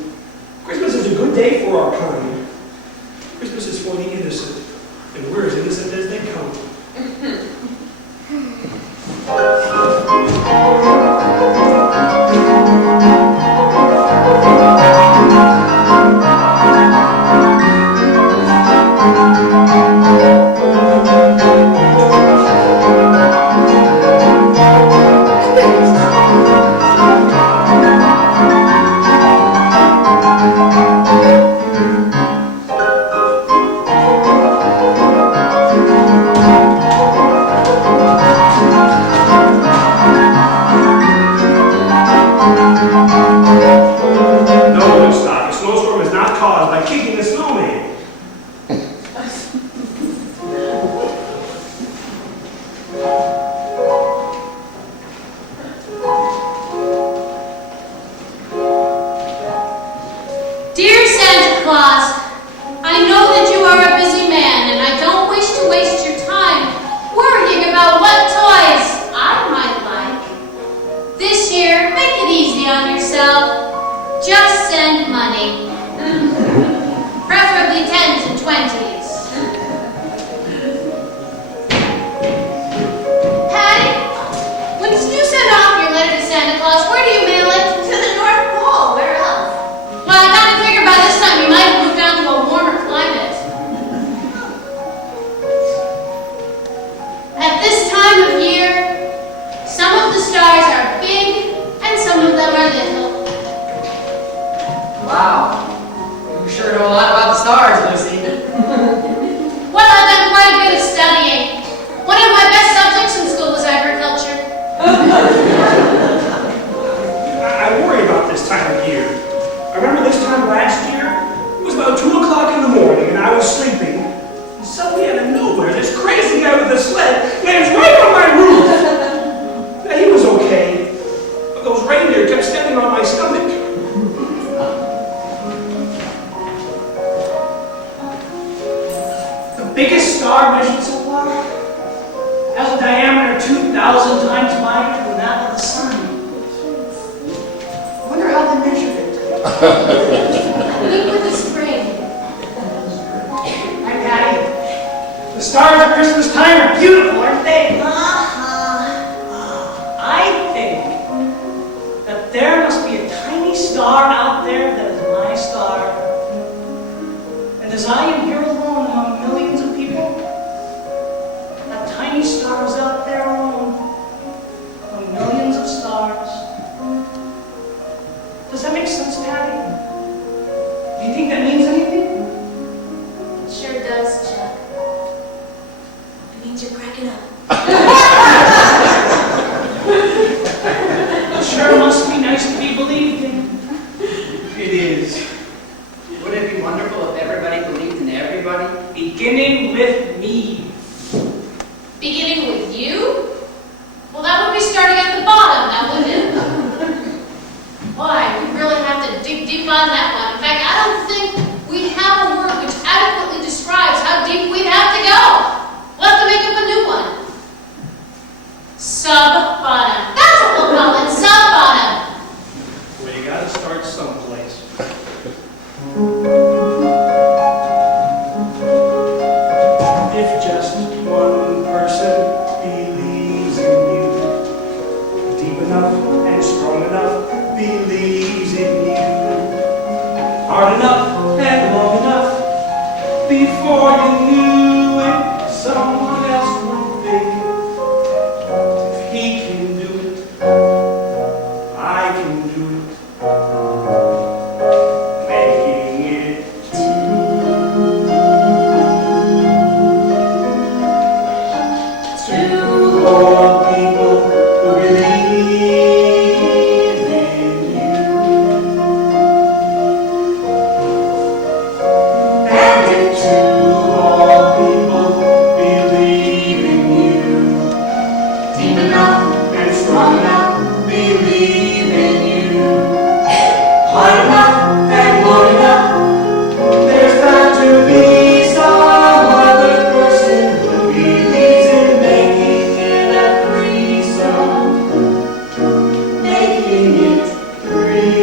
Christmas is a good day for our kind. Christmas is for the innocent, and we're as innocent as they come. No, Woodstock, a snowstorm is not caused by kicking a snowman. Dear Santa Claus, I know that you are a busy man, and I don't wish to waste your time worrying about what toys I might like. This year, make it easy on yourself. Just send money. Preferably 10s and 20s. Patty, when you send off your letter to Santa Claus, where do you mail it? To the North Pole. Where else? Well, I gotta figure by this Wow. You sure know a lot about the stars, Lucy. Well, I've done quite a bit of studying. One of my best subjects in school was agriculture. I worry about this time of year. I remember this time last year, it was about 2 o'clock in the morning and I was sleeping. And suddenly out of nowhere, this crazy guy with a sled lands right on my roof. Now, he was okay, but those reindeer kept standing on my stomach. The biggest star measured so far has a diameter 2,000 times wider than that of the sun. I wonder how they measured it. Look with the spring. Hi, Patty. The stars at Christmas time are beautiful, aren't they? I think that there must be a tiny star out there that is my star. And as I am here alone among millions of people, that tiny star is out there alone among millions of stars. Does that make sense, Patty? Do you think that means anything? It sure does, Chuck. It means you're cracking up. It sure must be nice to be believed in. It is. Wouldn't it be wonderful if everybody believed in everybody? Beginning with me. Beginning with you? Well, that would be starting at the bottom, now wouldn't it? Boy, we really have to dig deep on that one. In fact, I don't think we have a word which adequately describes how deep we'd have to go. We'll have to make up a new one. Sub-bottom. That's what we'll call it, sub-bottom. Well, you gotta start someplace. If just one person believes in you, deep enough and strong enough, believes in you, hard enough and long enough, before you knew it, someone else would think, if he can do it, I can do it. Making it to all people who believe in you. And if to all people believe in you, deep enough and strong enough, believe in you, hard enough and long enough, there's got to be some other person who believes in making it a threesome, making it three.